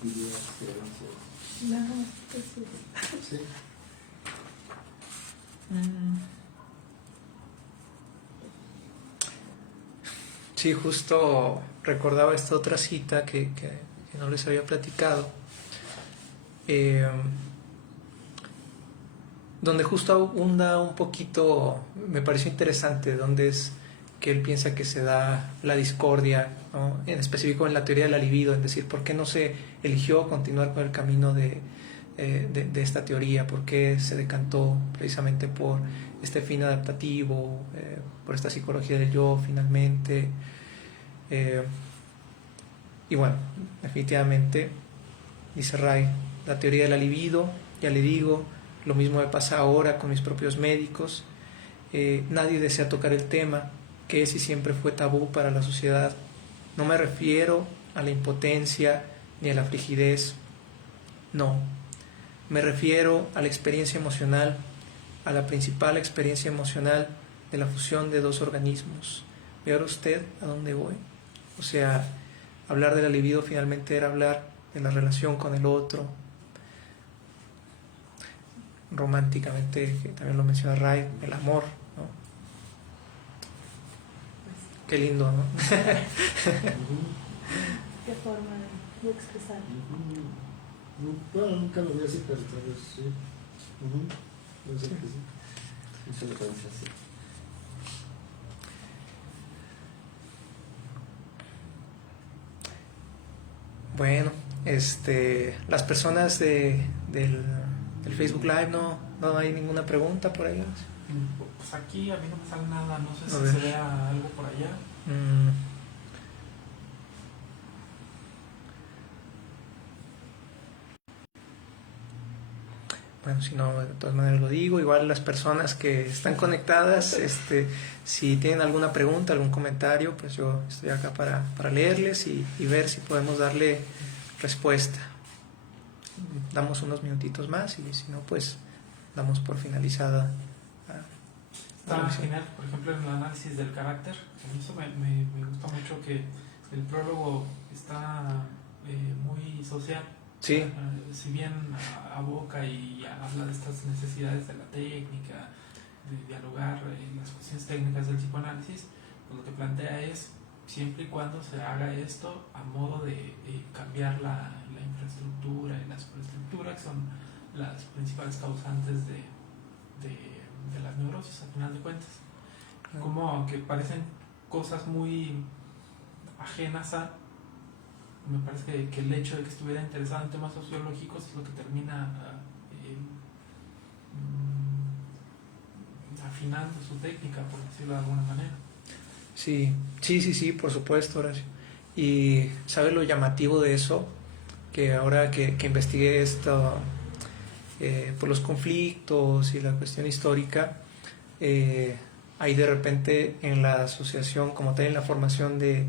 Ideas, sí. Sí, justo recordaba esta otra cita que no les había platicado, donde justo abunda un poquito, me pareció interesante, donde es que él piensa que se da la discordia, ¿no? En específico en la teoría de la libido, en decir, ¿por qué no se eligió continuar con el camino de esta teoría? ¿Por qué se decantó precisamente por este fin adaptativo, por esta psicología del yo finalmente? Y bueno, definitivamente, dice Ray, la teoría de la libido, ya le digo, lo mismo me pasa ahora con mis propios médicos. Nadie desea tocar el tema, que es y siempre fue tabú para la sociedad. No me refiero a la impotencia ni a la frigidez, no. Me refiero a la experiencia emocional, a la principal experiencia emocional de la fusión de dos organismos. ¿Ve ahora usted a dónde voy? O sea, hablar de la libido finalmente era hablar de la relación con el otro. románticamente, que también lo menciona Ray, el amor, ¿no? Qué lindo, ¿no? Qué forma de expresar. Bueno, nunca lo vi así, pero tal vez sí. Puede ser que sí. Muchas gracias, sí. Bueno, las personas del Facebook Live, no hay ninguna pregunta por ahí. Pues aquí a mí no me sale nada, no sé A si ver. se vea algo por allá. Bueno, si no, de todas maneras lo digo. Igual las personas que están conectadas, si tienen alguna pregunta, algún comentario, pues yo estoy acá para leerles y ver si podemos darle respuesta. Damos unos minutitos más y si no, pues damos por finalizada. Está genial, por ejemplo, en el análisis del carácter. A mí eso me gusta mucho que el prólogo está muy social. Sí. Si bien aboca y habla de estas necesidades de la técnica, de dialogar las cuestiones técnicas del psicoanálisis, pues lo que plantea es siempre y cuando se haga esto a modo de cambiar la infraestructura y la superestructura, que son las principales causantes de las neurosis, al final de cuentas. Como aunque parecen cosas muy ajenas a, me parece que el hecho de que estuviera interesado en temas sociológicos es lo que termina afinando su técnica, por decirlo de alguna manera. Sí, por supuesto, Horacio. Y ¿sabes lo llamativo de eso? Que ahora que investigué esto, por los conflictos y la cuestión histórica, hay de repente en la asociación, como tal en la formación de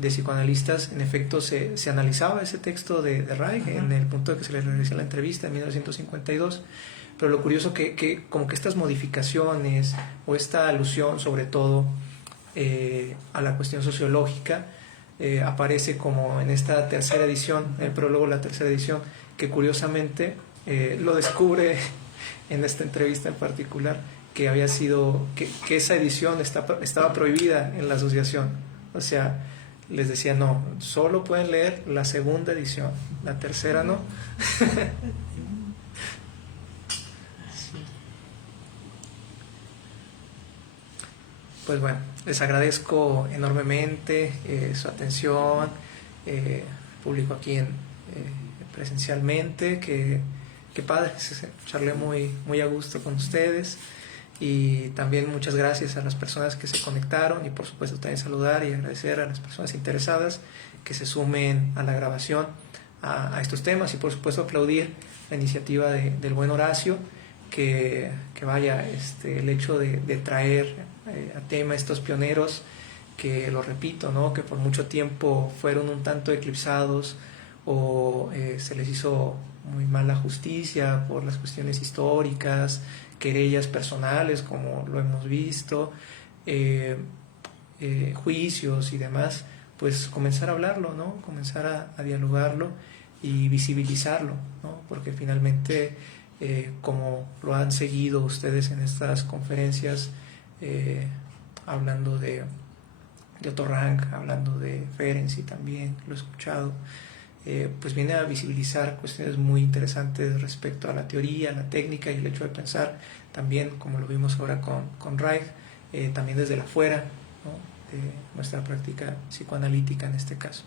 psicoanalistas, en efecto se analizaba ese texto de Reich en el punto de que se le realizó la entrevista en 1952, pero lo curioso que como que estas modificaciones o esta alusión sobre todo a la cuestión sociológica aparece como en esta tercera edición, el prólogo, la tercera edición, que curiosamente lo descubre en esta entrevista en particular, que había sido, que esa edición estaba prohibida en la asociación. O sea, les decía, no, solo pueden leer la segunda edición, la tercera no. Sí. Pues bueno, les agradezco enormemente su atención, público aquí presencialmente, que padre, charlé muy a gusto con ustedes. Y también muchas gracias a las personas que se conectaron y por supuesto también saludar y agradecer a las personas interesadas que se sumen a la grabación a estos temas y por supuesto aplaudir la iniciativa del buen Horacio, que vaya, el hecho de traer a tema estos pioneros que, lo repito, ¿no?, que por mucho tiempo fueron un tanto eclipsados o se les hizo muy mala justicia por las cuestiones históricas, querellas personales, como lo hemos visto, juicios y demás, pues comenzar a hablarlo, ¿no? Comenzar a dialogarlo y visibilizarlo, ¿no? Porque finalmente, como lo han seguido ustedes en estas conferencias, hablando de Otto Rank, hablando de Ferenczi también, lo he escuchado, pues viene a visibilizar cuestiones muy interesantes respecto a la teoría, la técnica y el hecho de pensar también, como lo vimos ahora con Reich, también desde el afuera, ¿no?, de nuestra práctica psicoanalítica en este caso.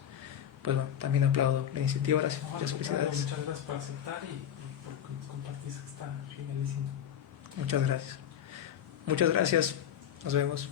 Pues bueno, también aplaudo la iniciativa, gracias, muchas felicidades. Muchas gracias por aceptar y por compartir, que está genialísimo. Muchas gracias. Muchas gracias, nos vemos.